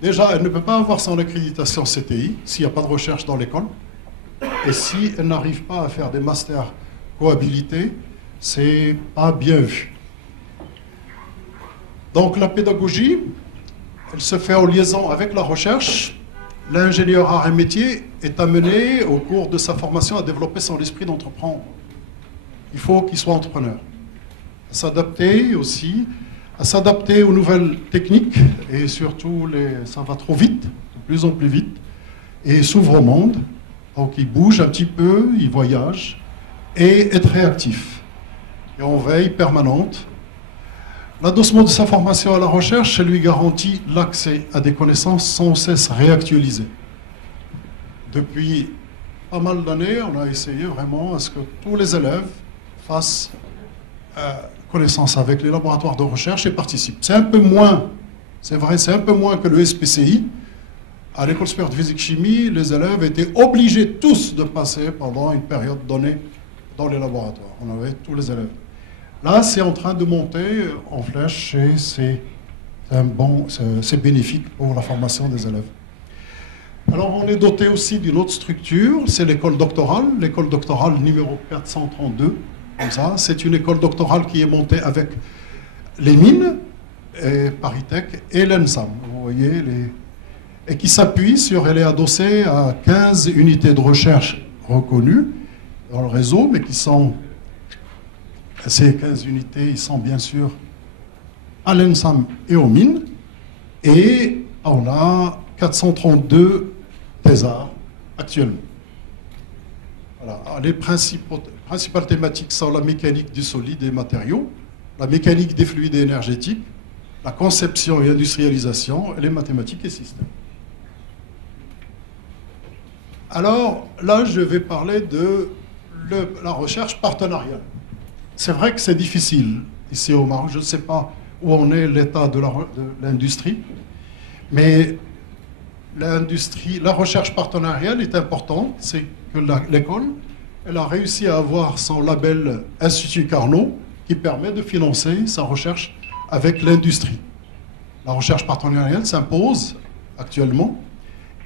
déjà, elle ne peut pas avoir son accréditation CTI s'il n'y a pas de recherche dans l'école. Et si elle n'arrive pas à faire des masters cohabilités, c'est pas bien vu. Donc la pédagogie, elle se fait en liaison avec la recherche. L'ingénieur art et métier est amené au cours de sa formation à développer son esprit d'entreprendre. Il faut qu'il soit entrepreneur. À s'adapter aussi, à s'adapter aux nouvelles techniques et surtout, ça va trop vite, de plus en plus vite, et s'ouvre au monde. Donc il bouge un petit peu, il voyage et être réactif. Et en veille permanente. L'adossement de sa formation à la recherche lui garantit l'accès à des connaissances sans cesse réactualisées. Depuis pas mal d'années, on a essayé vraiment à ce que tous les élèves fassent connaissance avec les laboratoires de recherche et participent. C'est un peu moins, c'est vrai, c'est un peu moins que le SPCI. À l'école supérieure de physique-chimie, les élèves étaient obligés tous de passer pendant une période donnée dans les laboratoires. On avait tous les élèves. Là, c'est en train de monter en flèche et c'est bénéfique pour la formation des élèves. Alors, on est doté aussi d'une autre structure, c'est l'école doctorale numéro 432, comme ça. C'est une école doctorale qui est montée avec les mines, et Paritech et l'ENSAM. Vous voyez, et qui s'appuie elle est adossée à 15 unités de recherche reconnues dans le réseau, mais qui sont... Ces 15 unités, ils sont bien sûr à l'ENSAM et aux mines. Et on a 432 thésards actuellement. Voilà. Les principales thématiques sont la mécanique du solide et des matériaux, la mécanique des fluides et énergétiques, la conception et industrialisation, et les mathématiques et systèmes. Alors là, je vais parler de la recherche partenariale. C'est vrai que c'est difficile ici au Maroc. Je ne sais pas où en est l'état de l'industrie, mais la recherche partenariale est importante. C'est que l'école, elle a réussi à avoir son label Institut Carnot qui permet de financer sa recherche avec l'industrie. La recherche partenariale s'impose actuellement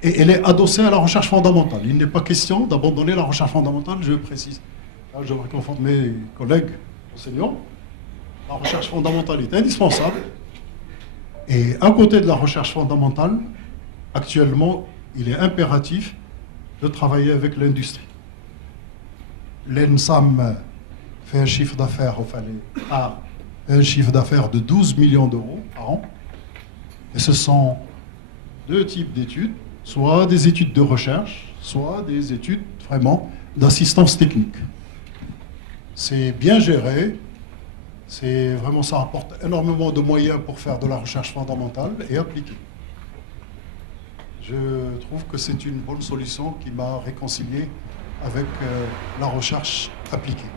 et elle est adossée à la recherche fondamentale. Il n'est pas question d'abandonner la recherche fondamentale, je précise. Là, je réconforte mes collègues enseignants. La recherche fondamentale est indispensable. Et à côté de la recherche fondamentale, actuellement, il est impératif de travailler avec l'industrie. L'ENSAM fait un chiffre d'affaires, un chiffre d'affaires de 12 millions d'euros par an. Et ce sont deux types d'études, soit des études de recherche, soit des études vraiment d'assistance technique. C'est bien géré, vraiment, ça apporte énormément de moyens pour faire de la recherche fondamentale et appliquée. Je trouve que c'est une bonne solution qui m'a réconcilié avec la recherche appliquée.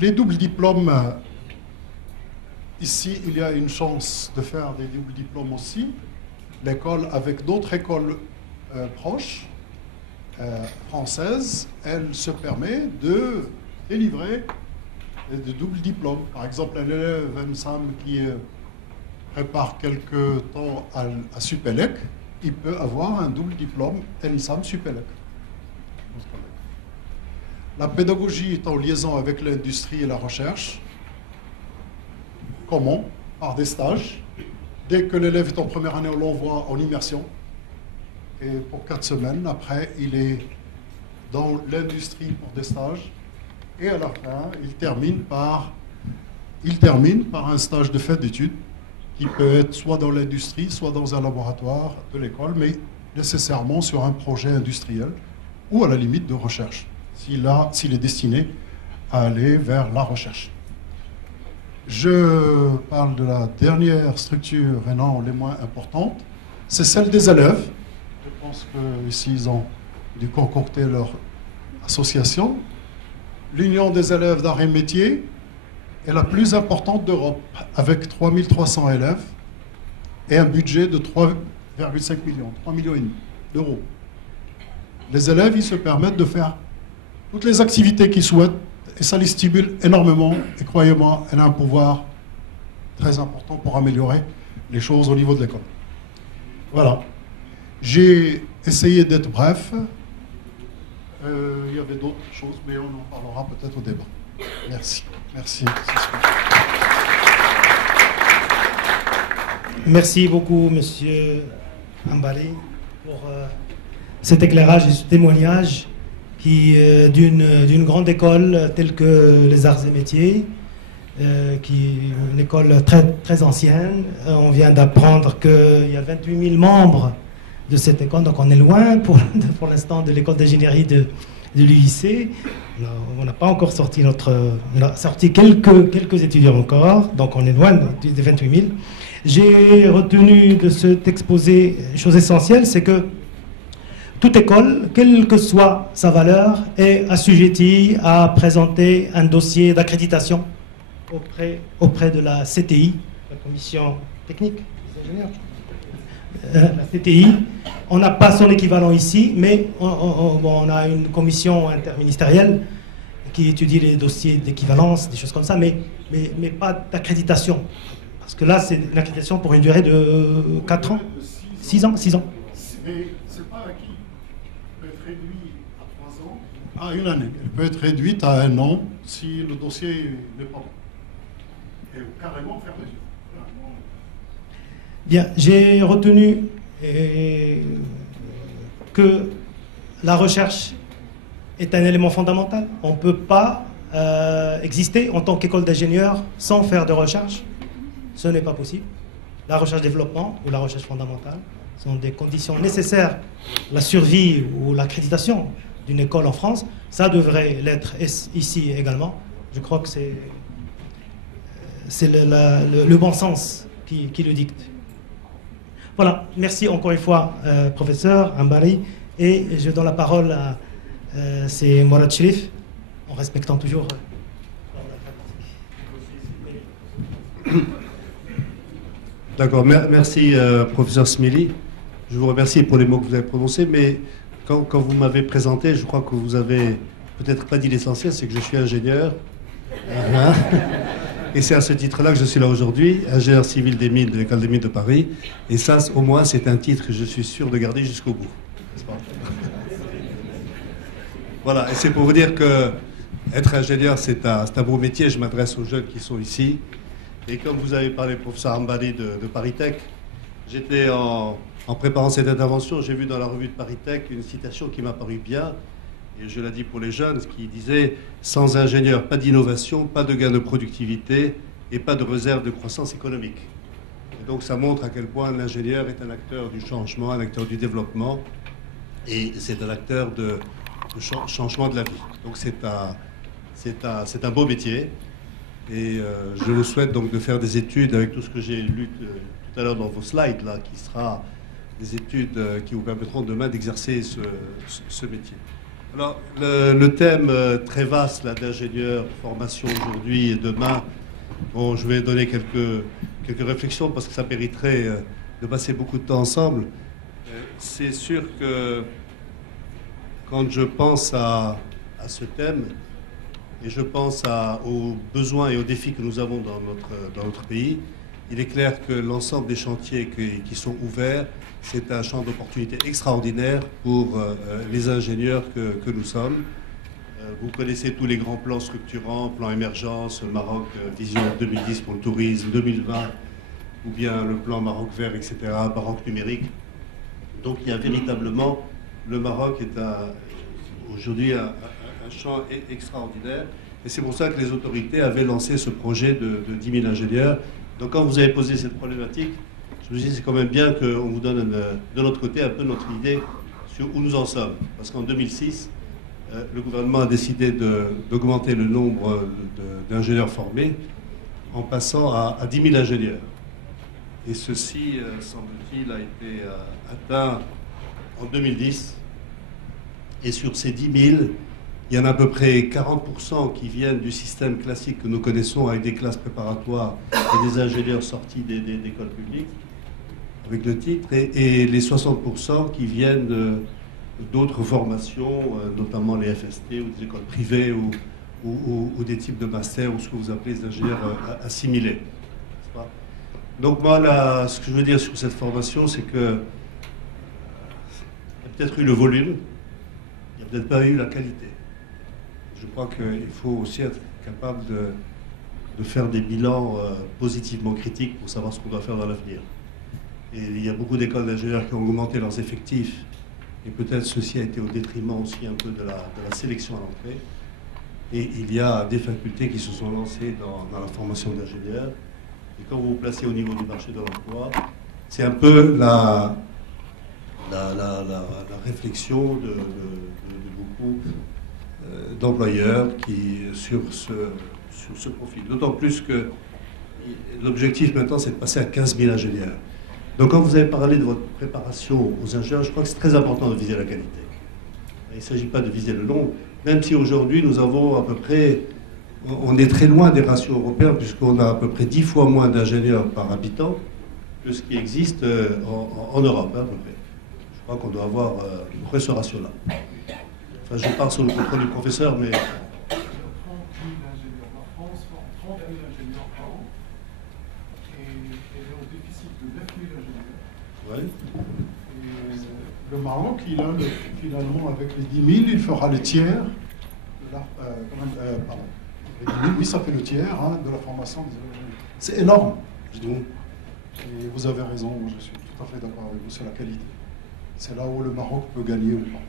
Les doubles diplômes, ici, il y a une chance de faire des doubles diplômes aussi. L'école, avec d'autres écoles proches, française, elle se permet de délivrer de doubles diplômes. Par exemple, un élève ENSAM qui prépare quelque temps à Supélec, il peut avoir un double diplôme ENSAM Supélec. La pédagogie est en liaison avec l'industrie et la recherche. Comment? Par des stages. Dès que l'élève est en première année, on l'envoie en immersion. Et pour 4 semaines, après, il est dans l'industrie pour des stages. Et à la fin, il termine par un stage de fin d'études qui peut être soit dans l'industrie, soit dans un laboratoire de l'école, mais nécessairement sur un projet industriel ou à la limite de recherche, s'il est destiné à aller vers la recherche. Je parle de la dernière structure, et non les moins importantes, c'est celle des élèves. Je pense qu'ici, ils ont dû concocter leur association. L'Union des élèves d'art et métiers est la plus importante d'Europe, avec 3300 élèves et un budget de 3,5 millions, 3,5 millions d'euros. Les élèves, ils se permettent de faire toutes les activités qu'ils souhaitent et ça les stimule énormément. Et croyez-moi, elle a un pouvoir très important pour améliorer les choses au niveau de l'école. Voilà. J'ai essayé d'être bref. Il y avait d'autres choses, mais on en parlera peut-être au débat. Merci. Merci. Merci beaucoup, Monsieur Ambali, pour cet éclairage et ce témoignage d'une grande école telle que les Arts et Métiers, une école très, très ancienne. On vient d'apprendre qu'il y a 28 000 membres de cette école, donc on est loin pour l'instant de l'école d'ingénierie de l'UIC. On n'a pas encore sorti on a sorti quelques étudiants encore, donc on est loin des 28 000. J'ai retenu de cet exposé une chose essentielle, c'est que toute école, quelle que soit sa valeur, est assujettie à présenter un dossier d'accréditation auprès de la CTI, la Commission technique des ingénieurs. La CTI, on n'a pas son équivalent ici, mais on a une commission interministérielle qui étudie les dossiers d'équivalence, des choses comme ça, mais pas d'accréditation. Parce que là, c'est une accréditation pour une durée de 4 ans, 6 ans. Mais ce n'est pas acquis. Elle peut être réduite à 3 ans, à 1 année. Elle peut être réduite à 1 an si le dossier n'est pas bon. Et carrément faire les yeux. Bien, j'ai retenu que la recherche est un élément fondamental. On ne peut pas exister en tant qu'école d'ingénieurs sans faire de recherche. Ce n'est pas possible. La recherche-développement ou la recherche fondamentale sont des conditions nécessaires à la survie ou l'accréditation d'une école en France. Ça devrait l'être ici également. Je crois que c'est le bon sens qui le dicte. Voilà, merci encore une fois, professeur Ambali, et je donne la parole à c'est Mourad Cherif, en respectant toujours D'accord, merci professeur Smili. Je vous remercie pour les mots que vous avez prononcés, mais quand vous m'avez présenté, je crois que vous avez peut-être pas dit l'essentiel, c'est que je suis ingénieur. Et c'est à ce titre-là que je suis là aujourd'hui, ingénieur civil des mines de l'école des mines de Paris. Et ça, au moins, c'est un titre que je suis sûr de garder jusqu'au bout. Voilà, et c'est pour vous dire que être ingénieur, c'est un beau métier. Je m'adresse aux jeunes qui sont ici. Et comme vous avez parlé, professeur Ambali, de ParisTech, j'étais en préparant cette intervention, j'ai vu dans la revue de ParisTech une citation qui m'a paru bien. Et je l'ai dit pour les jeunes, qui disait « Sans ingénieurs, pas d'innovation, pas de gain de productivité et pas de réserve de croissance économique ». Et donc ça montre à quel point l'ingénieur est un acteur du changement, un acteur du développement, et c'est un acteur de changement de la vie. Donc c'est un beau métier, et je vous souhaite donc de faire des études avec tout ce que j'ai lu tout à l'heure dans vos slides, là, qui sera des études qui vous permettront demain d'exercer ce métier. Alors, le thème très vaste d'ingénieur, formation aujourd'hui et demain, bon, je vais donner quelques réflexions parce que ça mériterait de passer beaucoup de temps ensemble. C'est sûr que quand je pense à ce thème et je pense aux besoins et aux défis que nous avons dans notre pays, il est clair que l'ensemble des chantiers qui sont ouverts, c'est un champ d'opportunité extraordinaire pour les ingénieurs que nous sommes. Vous connaissez tous les grands plans structurants, plan émergence, Maroc, vision 2010 pour le tourisme, 2020, ou bien le plan Maroc vert, etc., Maroc numérique. Donc il y a véritablement, le Maroc est aujourd'hui un champ extraordinaire. Et c'est pour ça que les autorités avaient lancé ce projet de 10 000 ingénieurs. Donc quand vous avez posé cette problématique, je me dis que c'est quand même bien qu'on vous donne de notre côté un peu notre idée sur où nous en sommes. Parce qu'en 2006, le gouvernement a décidé d'augmenter le nombre d'ingénieurs formés en passant à 10 000 ingénieurs. Et ceci, semble-t-il, a été atteint en 2010. Et sur ces 10 000, il y en a à peu près 40% qui viennent du système classique que nous connaissons avec des classes préparatoires et des ingénieurs sortis d'écoles publiques, avec le titre, et les 60% qui viennent d'autres formations, notamment les FST ou des écoles privées ou ou des types de master, ou ce que vous appelez des ingénieurs assimilés. Donc moi, là, ce que je veux dire sur cette formation, c'est que il y a peut-être eu le volume, il n'y a peut-être pas eu la qualité. Je crois qu'il faut aussi être capable de faire des bilans positivement critiques pour savoir ce qu'on doit faire dans l'avenir. Et il y a beaucoup d'écoles d'ingénieurs qui ont augmenté leurs effectifs, et peut-être ceci a été au détriment aussi un peu de la sélection à l'entrée. Et il y a des facultés qui se sont lancées dans la formation d'ingénieurs. Et quand vous vous placez au niveau du marché de l'emploi, c'est un peu la réflexion de beaucoup d'employeurs sur ce profil. D'autant plus que l'objectif maintenant, c'est de passer à 15 000 ingénieurs. Donc quand vous avez parlé de votre préparation aux ingénieurs, je crois que c'est très important de viser la qualité. Il ne s'agit pas de viser le nombre, même si aujourd'hui nous avons à peu près... On est très loin des ratios européens, puisqu'on a à peu près 10 fois moins d'ingénieurs par habitant que ce qui existe en Europe, à peu près. Je crois qu'on doit avoir ce ratio-là. Enfin, je parle sous le contrôle du professeur, mais... 30 000 ingénieurs. La France forme 30 000 ingénieurs par an, et elle est au déficit de 9 000 ingénieurs. Ouais. Et le Maroc, finalement, avec les 10 000, il fera le tiers de la... pardon. Oui, ça fait le tiers de la formation des ingénieurs. C'est énorme, je dis. Et vous avez raison, moi je suis tout à fait d'accord avec vous, c'est la qualité. C'est là où le Maroc peut gagner ou pas.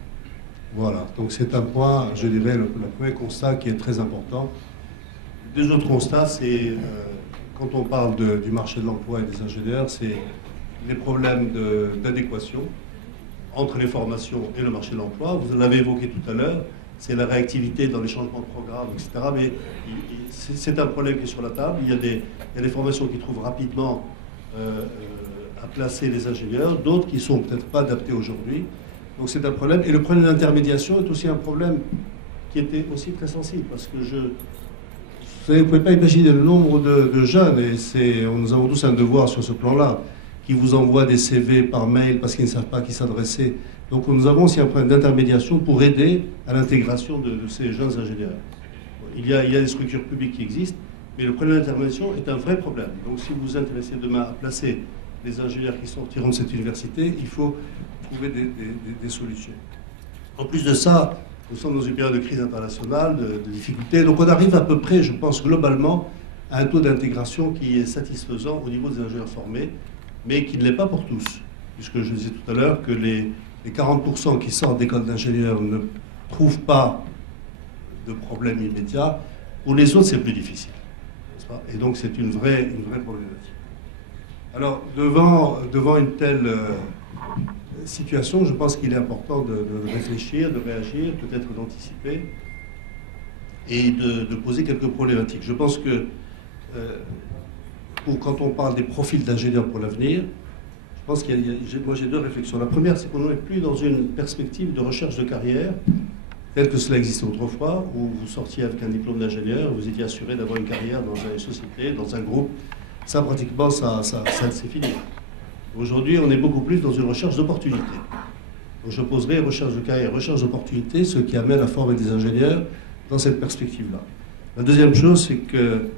Voilà, donc c'est un point, je dirais, le premier constat qui est très important. Les deux autres constats, c'est, quand on parle du marché de l'emploi et des ingénieurs, c'est les problèmes d'adéquation entre les formations et le marché de l'emploi. Vous l'avez évoqué tout à l'heure. C'est la réactivité dans les changements de programme, etc. Mais c'est un problème qui est sur la table. Il y a des formations qui trouvent rapidement à placer les ingénieurs, d'autres qui ne sont peut-être pas adaptées aujourd'hui. Donc c'est un problème. Et le problème d'intermédiation est aussi un problème qui était aussi très sensible. Parce que vous savez, vous ne pouvez pas imaginer le nombre de jeunes, et nous avons tous un devoir sur ce plan-là, qui vous envoient des CV par mail parce qu'ils ne savent pas à qui s'adresser. Donc nous avons aussi un problème d'intermédiation pour aider à l'intégration de ces jeunes ingénieurs. Il y a des structures publiques qui existent, mais le problème d'intermédiation est un vrai problème. Donc si vous vous intéressez demain à placer les ingénieurs qui sortiront de cette université, il faut trouver des solutions. En plus de ça, nous sommes dans une période de crise internationale, de difficultés. Donc on arrive à peu près, je pense, globalement, à un taux d'intégration qui est satisfaisant au niveau des ingénieurs formés, mais qui ne l'est pas pour tous. Puisque je disais tout à l'heure que les 40% qui sortent d'école d'ingénieurs ne trouvent pas de problème immédiat. Pour les autres, c'est plus difficile. N'est-ce pas ? Et donc, c'est une vraie problématique. Alors, devant une telle situation, je pense qu'il est important de réfléchir, de réagir, peut-être d'anticiper et de poser quelques problématiques. Je pense que quand on parle des profils d'ingénieurs pour l'avenir, je pense moi j'ai deux réflexions. La première, c'est qu'on n'est plus dans une perspective de recherche de carrière telle que cela existait autrefois, où vous sortiez avec un diplôme d'ingénieur, vous étiez assuré d'avoir une carrière dans une société, dans un groupe. Ça, pratiquement, c'est fini. Aujourd'hui, on est beaucoup plus dans une recherche d'opportunités. Donc je poserai recherche de carrière, recherche d'opportunités, ce qui amène à former des ingénieurs dans cette perspective-là. La deuxième chose, c'est que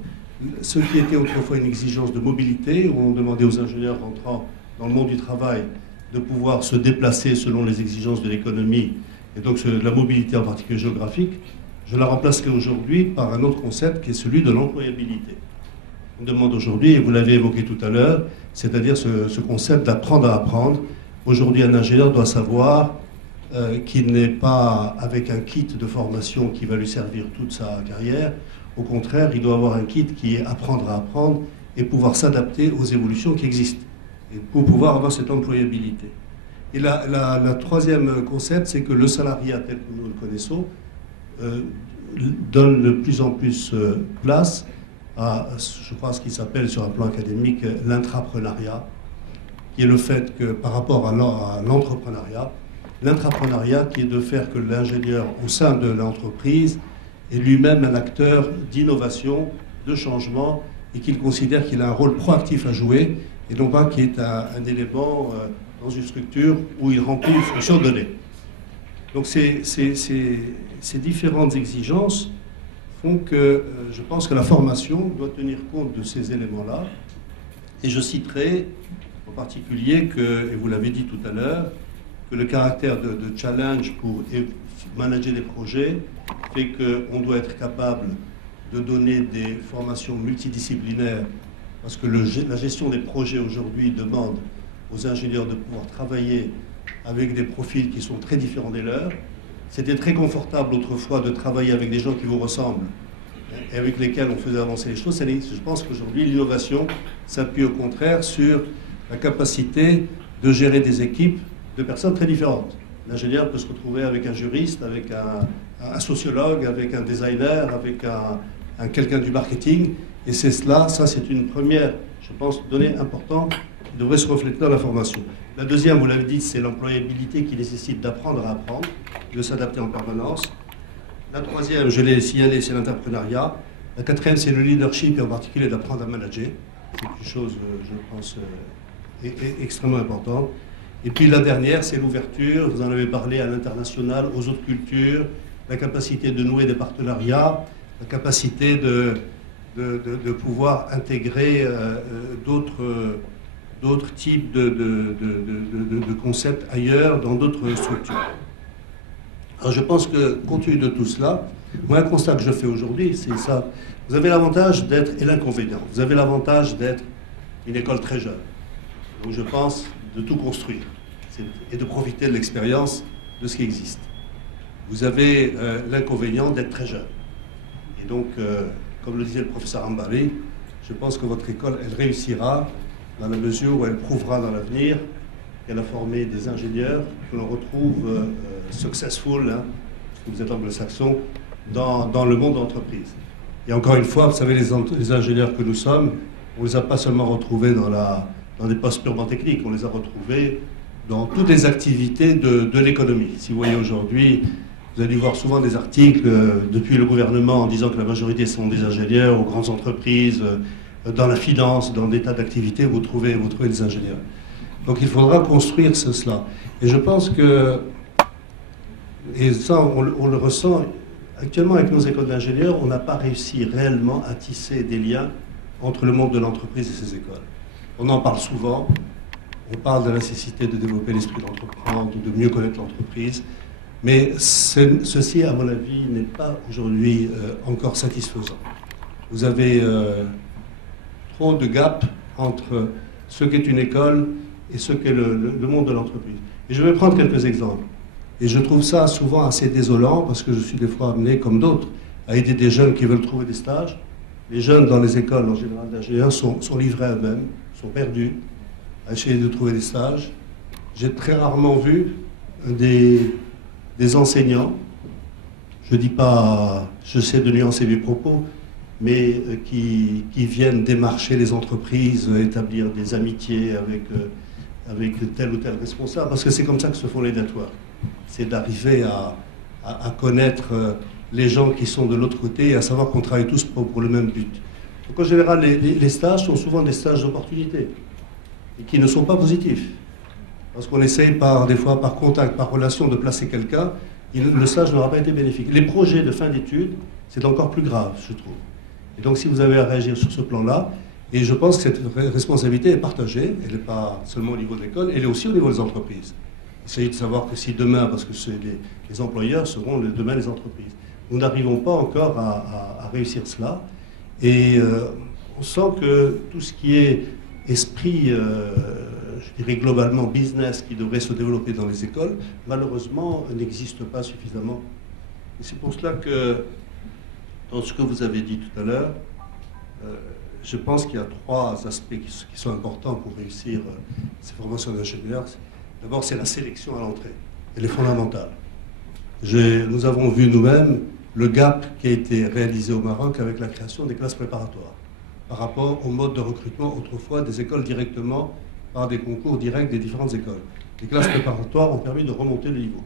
ce qui était autrefois une exigence de mobilité, où on demandait aux ingénieurs rentrant dans le monde du travail de pouvoir se déplacer selon les exigences de l'économie, et donc la mobilité en particulier géographique, je la remplacerai aujourd'hui par un autre concept qui est celui de l'employabilité. On demande aujourd'hui, et vous l'avez évoqué tout à l'heure, c'est-à-dire ce concept d'apprendre à apprendre. Aujourd'hui, un ingénieur doit savoir qu'il n'est pas avec un kit de formation qui va lui servir toute sa carrière. Au contraire, il doit avoir un kit qui est apprendre à apprendre et pouvoir s'adapter aux évolutions qui existent, et pour pouvoir avoir cette employabilité. Et la troisième concept, c'est que le salariat tel que nous le connaissons donne de plus en plus place à, je crois, ce qui s'appelle sur un plan académique l'intrapreneuriat, qui est le fait que par rapport à l'entrepreneuriat, l'intrapreneuriat qui est de faire que l'ingénieur au sein de l'entreprise est lui-même un acteur d'innovation, de changement, et qu'il considère qu'il a un rôle proactif à jouer, et non pas qu'il est un élément dans une structure où il remplit une fonction donnée. Donc ces différentes exigences font que je pense que la formation doit tenir compte de ces éléments-là. Et je citerai en particulier que, et vous l'avez dit tout à l'heure, que le caractère de challenge pour manager des projets fait qu'on doit être capable de donner des formations multidisciplinaires, parce que la gestion des projets aujourd'hui demande aux ingénieurs de pouvoir travailler avec des profils qui sont très différents des leurs. C'était très confortable autrefois de travailler avec des gens qui vous ressemblent et avec lesquels on faisait avancer les choses. Je pense qu'aujourd'hui, l'innovation s'appuie au contraire sur la capacité de gérer des équipes de personnes très différentes. L'ingénieur peut se retrouver avec un juriste, avec un sociologue, avec un designer, avec quelqu'un du marketing. Et c'est cela, ça c'est une première, je pense, donnée importante qui devrait se refléter dans la formation. La deuxième, vous l'avez dit, c'est l'employabilité qui nécessite d'apprendre à apprendre, de s'adapter en permanence. La troisième, je l'ai signalé, c'est l'entrepreneuriat. La quatrième, c'est le leadership et en particulier d'apprendre à manager. C'est quelque chose, je pense, extrêmement importante. Et puis la dernière, c'est l'ouverture, vous en avez parlé, à l'international, aux autres cultures, la capacité de nouer des partenariats, la capacité de pouvoir intégrer d'autres types de concepts ailleurs, dans d'autres structures. Alors je pense que, compte tenu de tout cela, moi, un constat que je fais aujourd'hui, c'est ça. Vous avez l'avantage d'être, et l'inconvénient, vous avez l'avantage d'être une école très jeune. Donc je pense de tout construire et de profiter de l'expérience de ce qui existe. Vous avez l'inconvénient d'être très jeune. Et donc, comme le disait le professeur Ambari, je pense que votre école, elle réussira dans la mesure où elle prouvera dans l'avenir qu'elle a formé des ingénieurs que l'on retrouve successful, hein, parce que vous êtes anglo-saxon, dans le monde de l'entreprise. Et encore une fois, vous savez, les ingénieurs que nous sommes, on ne les a pas seulement retrouvés dans des postes purement techniques, on les a retrouvés dans toutes les activités de l'économie. Si vous voyez aujourd'hui, vous allez voir souvent des articles depuis le gouvernement en disant que la majorité sont des ingénieurs aux grandes entreprises, dans la finance, dans des tas d'activités, vous trouvez des ingénieurs. Donc il faudra construire cela. Et je pense que, et ça on le ressent, actuellement avec nos écoles d'ingénieurs, on n'a pas réussi réellement à tisser des liens entre le monde de l'entreprise et ces écoles. On en parle souvent, on parle de la nécessité de développer l'esprit d'entreprendre, de mieux connaître l'entreprise, mais ceci, à mon avis, n'est pas aujourd'hui encore satisfaisant. Vous avez trop de gap entre ce qu'est une école et ce qu'est le monde de l'entreprise. Et je vais prendre quelques exemples. Et je trouve ça souvent assez désolant parce que je suis des fois amené, comme d'autres, à aider des jeunes qui veulent trouver des stages. Les jeunes dans les écoles, en général d'ingénieurs, sont livrés à eux-mêmes, sont perdus, à essayer de trouver des stages. J'ai très rarement vu des enseignants, je dis pas, j'essaie de nuancer mes propos, mais qui viennent démarcher les entreprises, établir des amitiés avec tel ou tel responsable, parce que c'est comme ça que se font les networks. C'est d'arriver à connaître les gens qui sont de l'autre côté et à savoir qu'on travaille tous pour le même but. Donc en général, les stages sont souvent des stages d'opportunité et qui ne sont pas positifs. Parce qu'on essaye des fois par contact, par relation de placer quelqu'un, le stage n'aura pas été bénéfique. Les projets de fin d'études, c'est encore plus grave, je trouve. Et donc si vous avez à réagir sur ce plan-là, et je pense que cette responsabilité est partagée, elle n'est pas seulement au niveau de l'école, elle est aussi au niveau des entreprises. Il s'agit de savoir que si demain, parce que les employeurs seront demain les entreprises, nous n'arrivons pas encore à réussir cela. Et on sent que tout ce qui est esprit, je dirais globalement business, qui devrait se développer dans les écoles, malheureusement n'existe pas suffisamment. Et c'est pour cela que, dans ce que vous avez dit tout à l'heure, je pense qu'il y a trois aspects qui sont importants pour réussir ces formations d'ingénieurs. D'abord, c'est la sélection à l'entrée. Elle est fondamentale. Nous avons vu nous-mêmes le gap qui a été réalisé au Maroc avec la création des classes préparatoires par rapport au mode de recrutement autrefois des écoles directement par des concours directs des différentes écoles. Les classes préparatoires ont permis de remonter le niveau.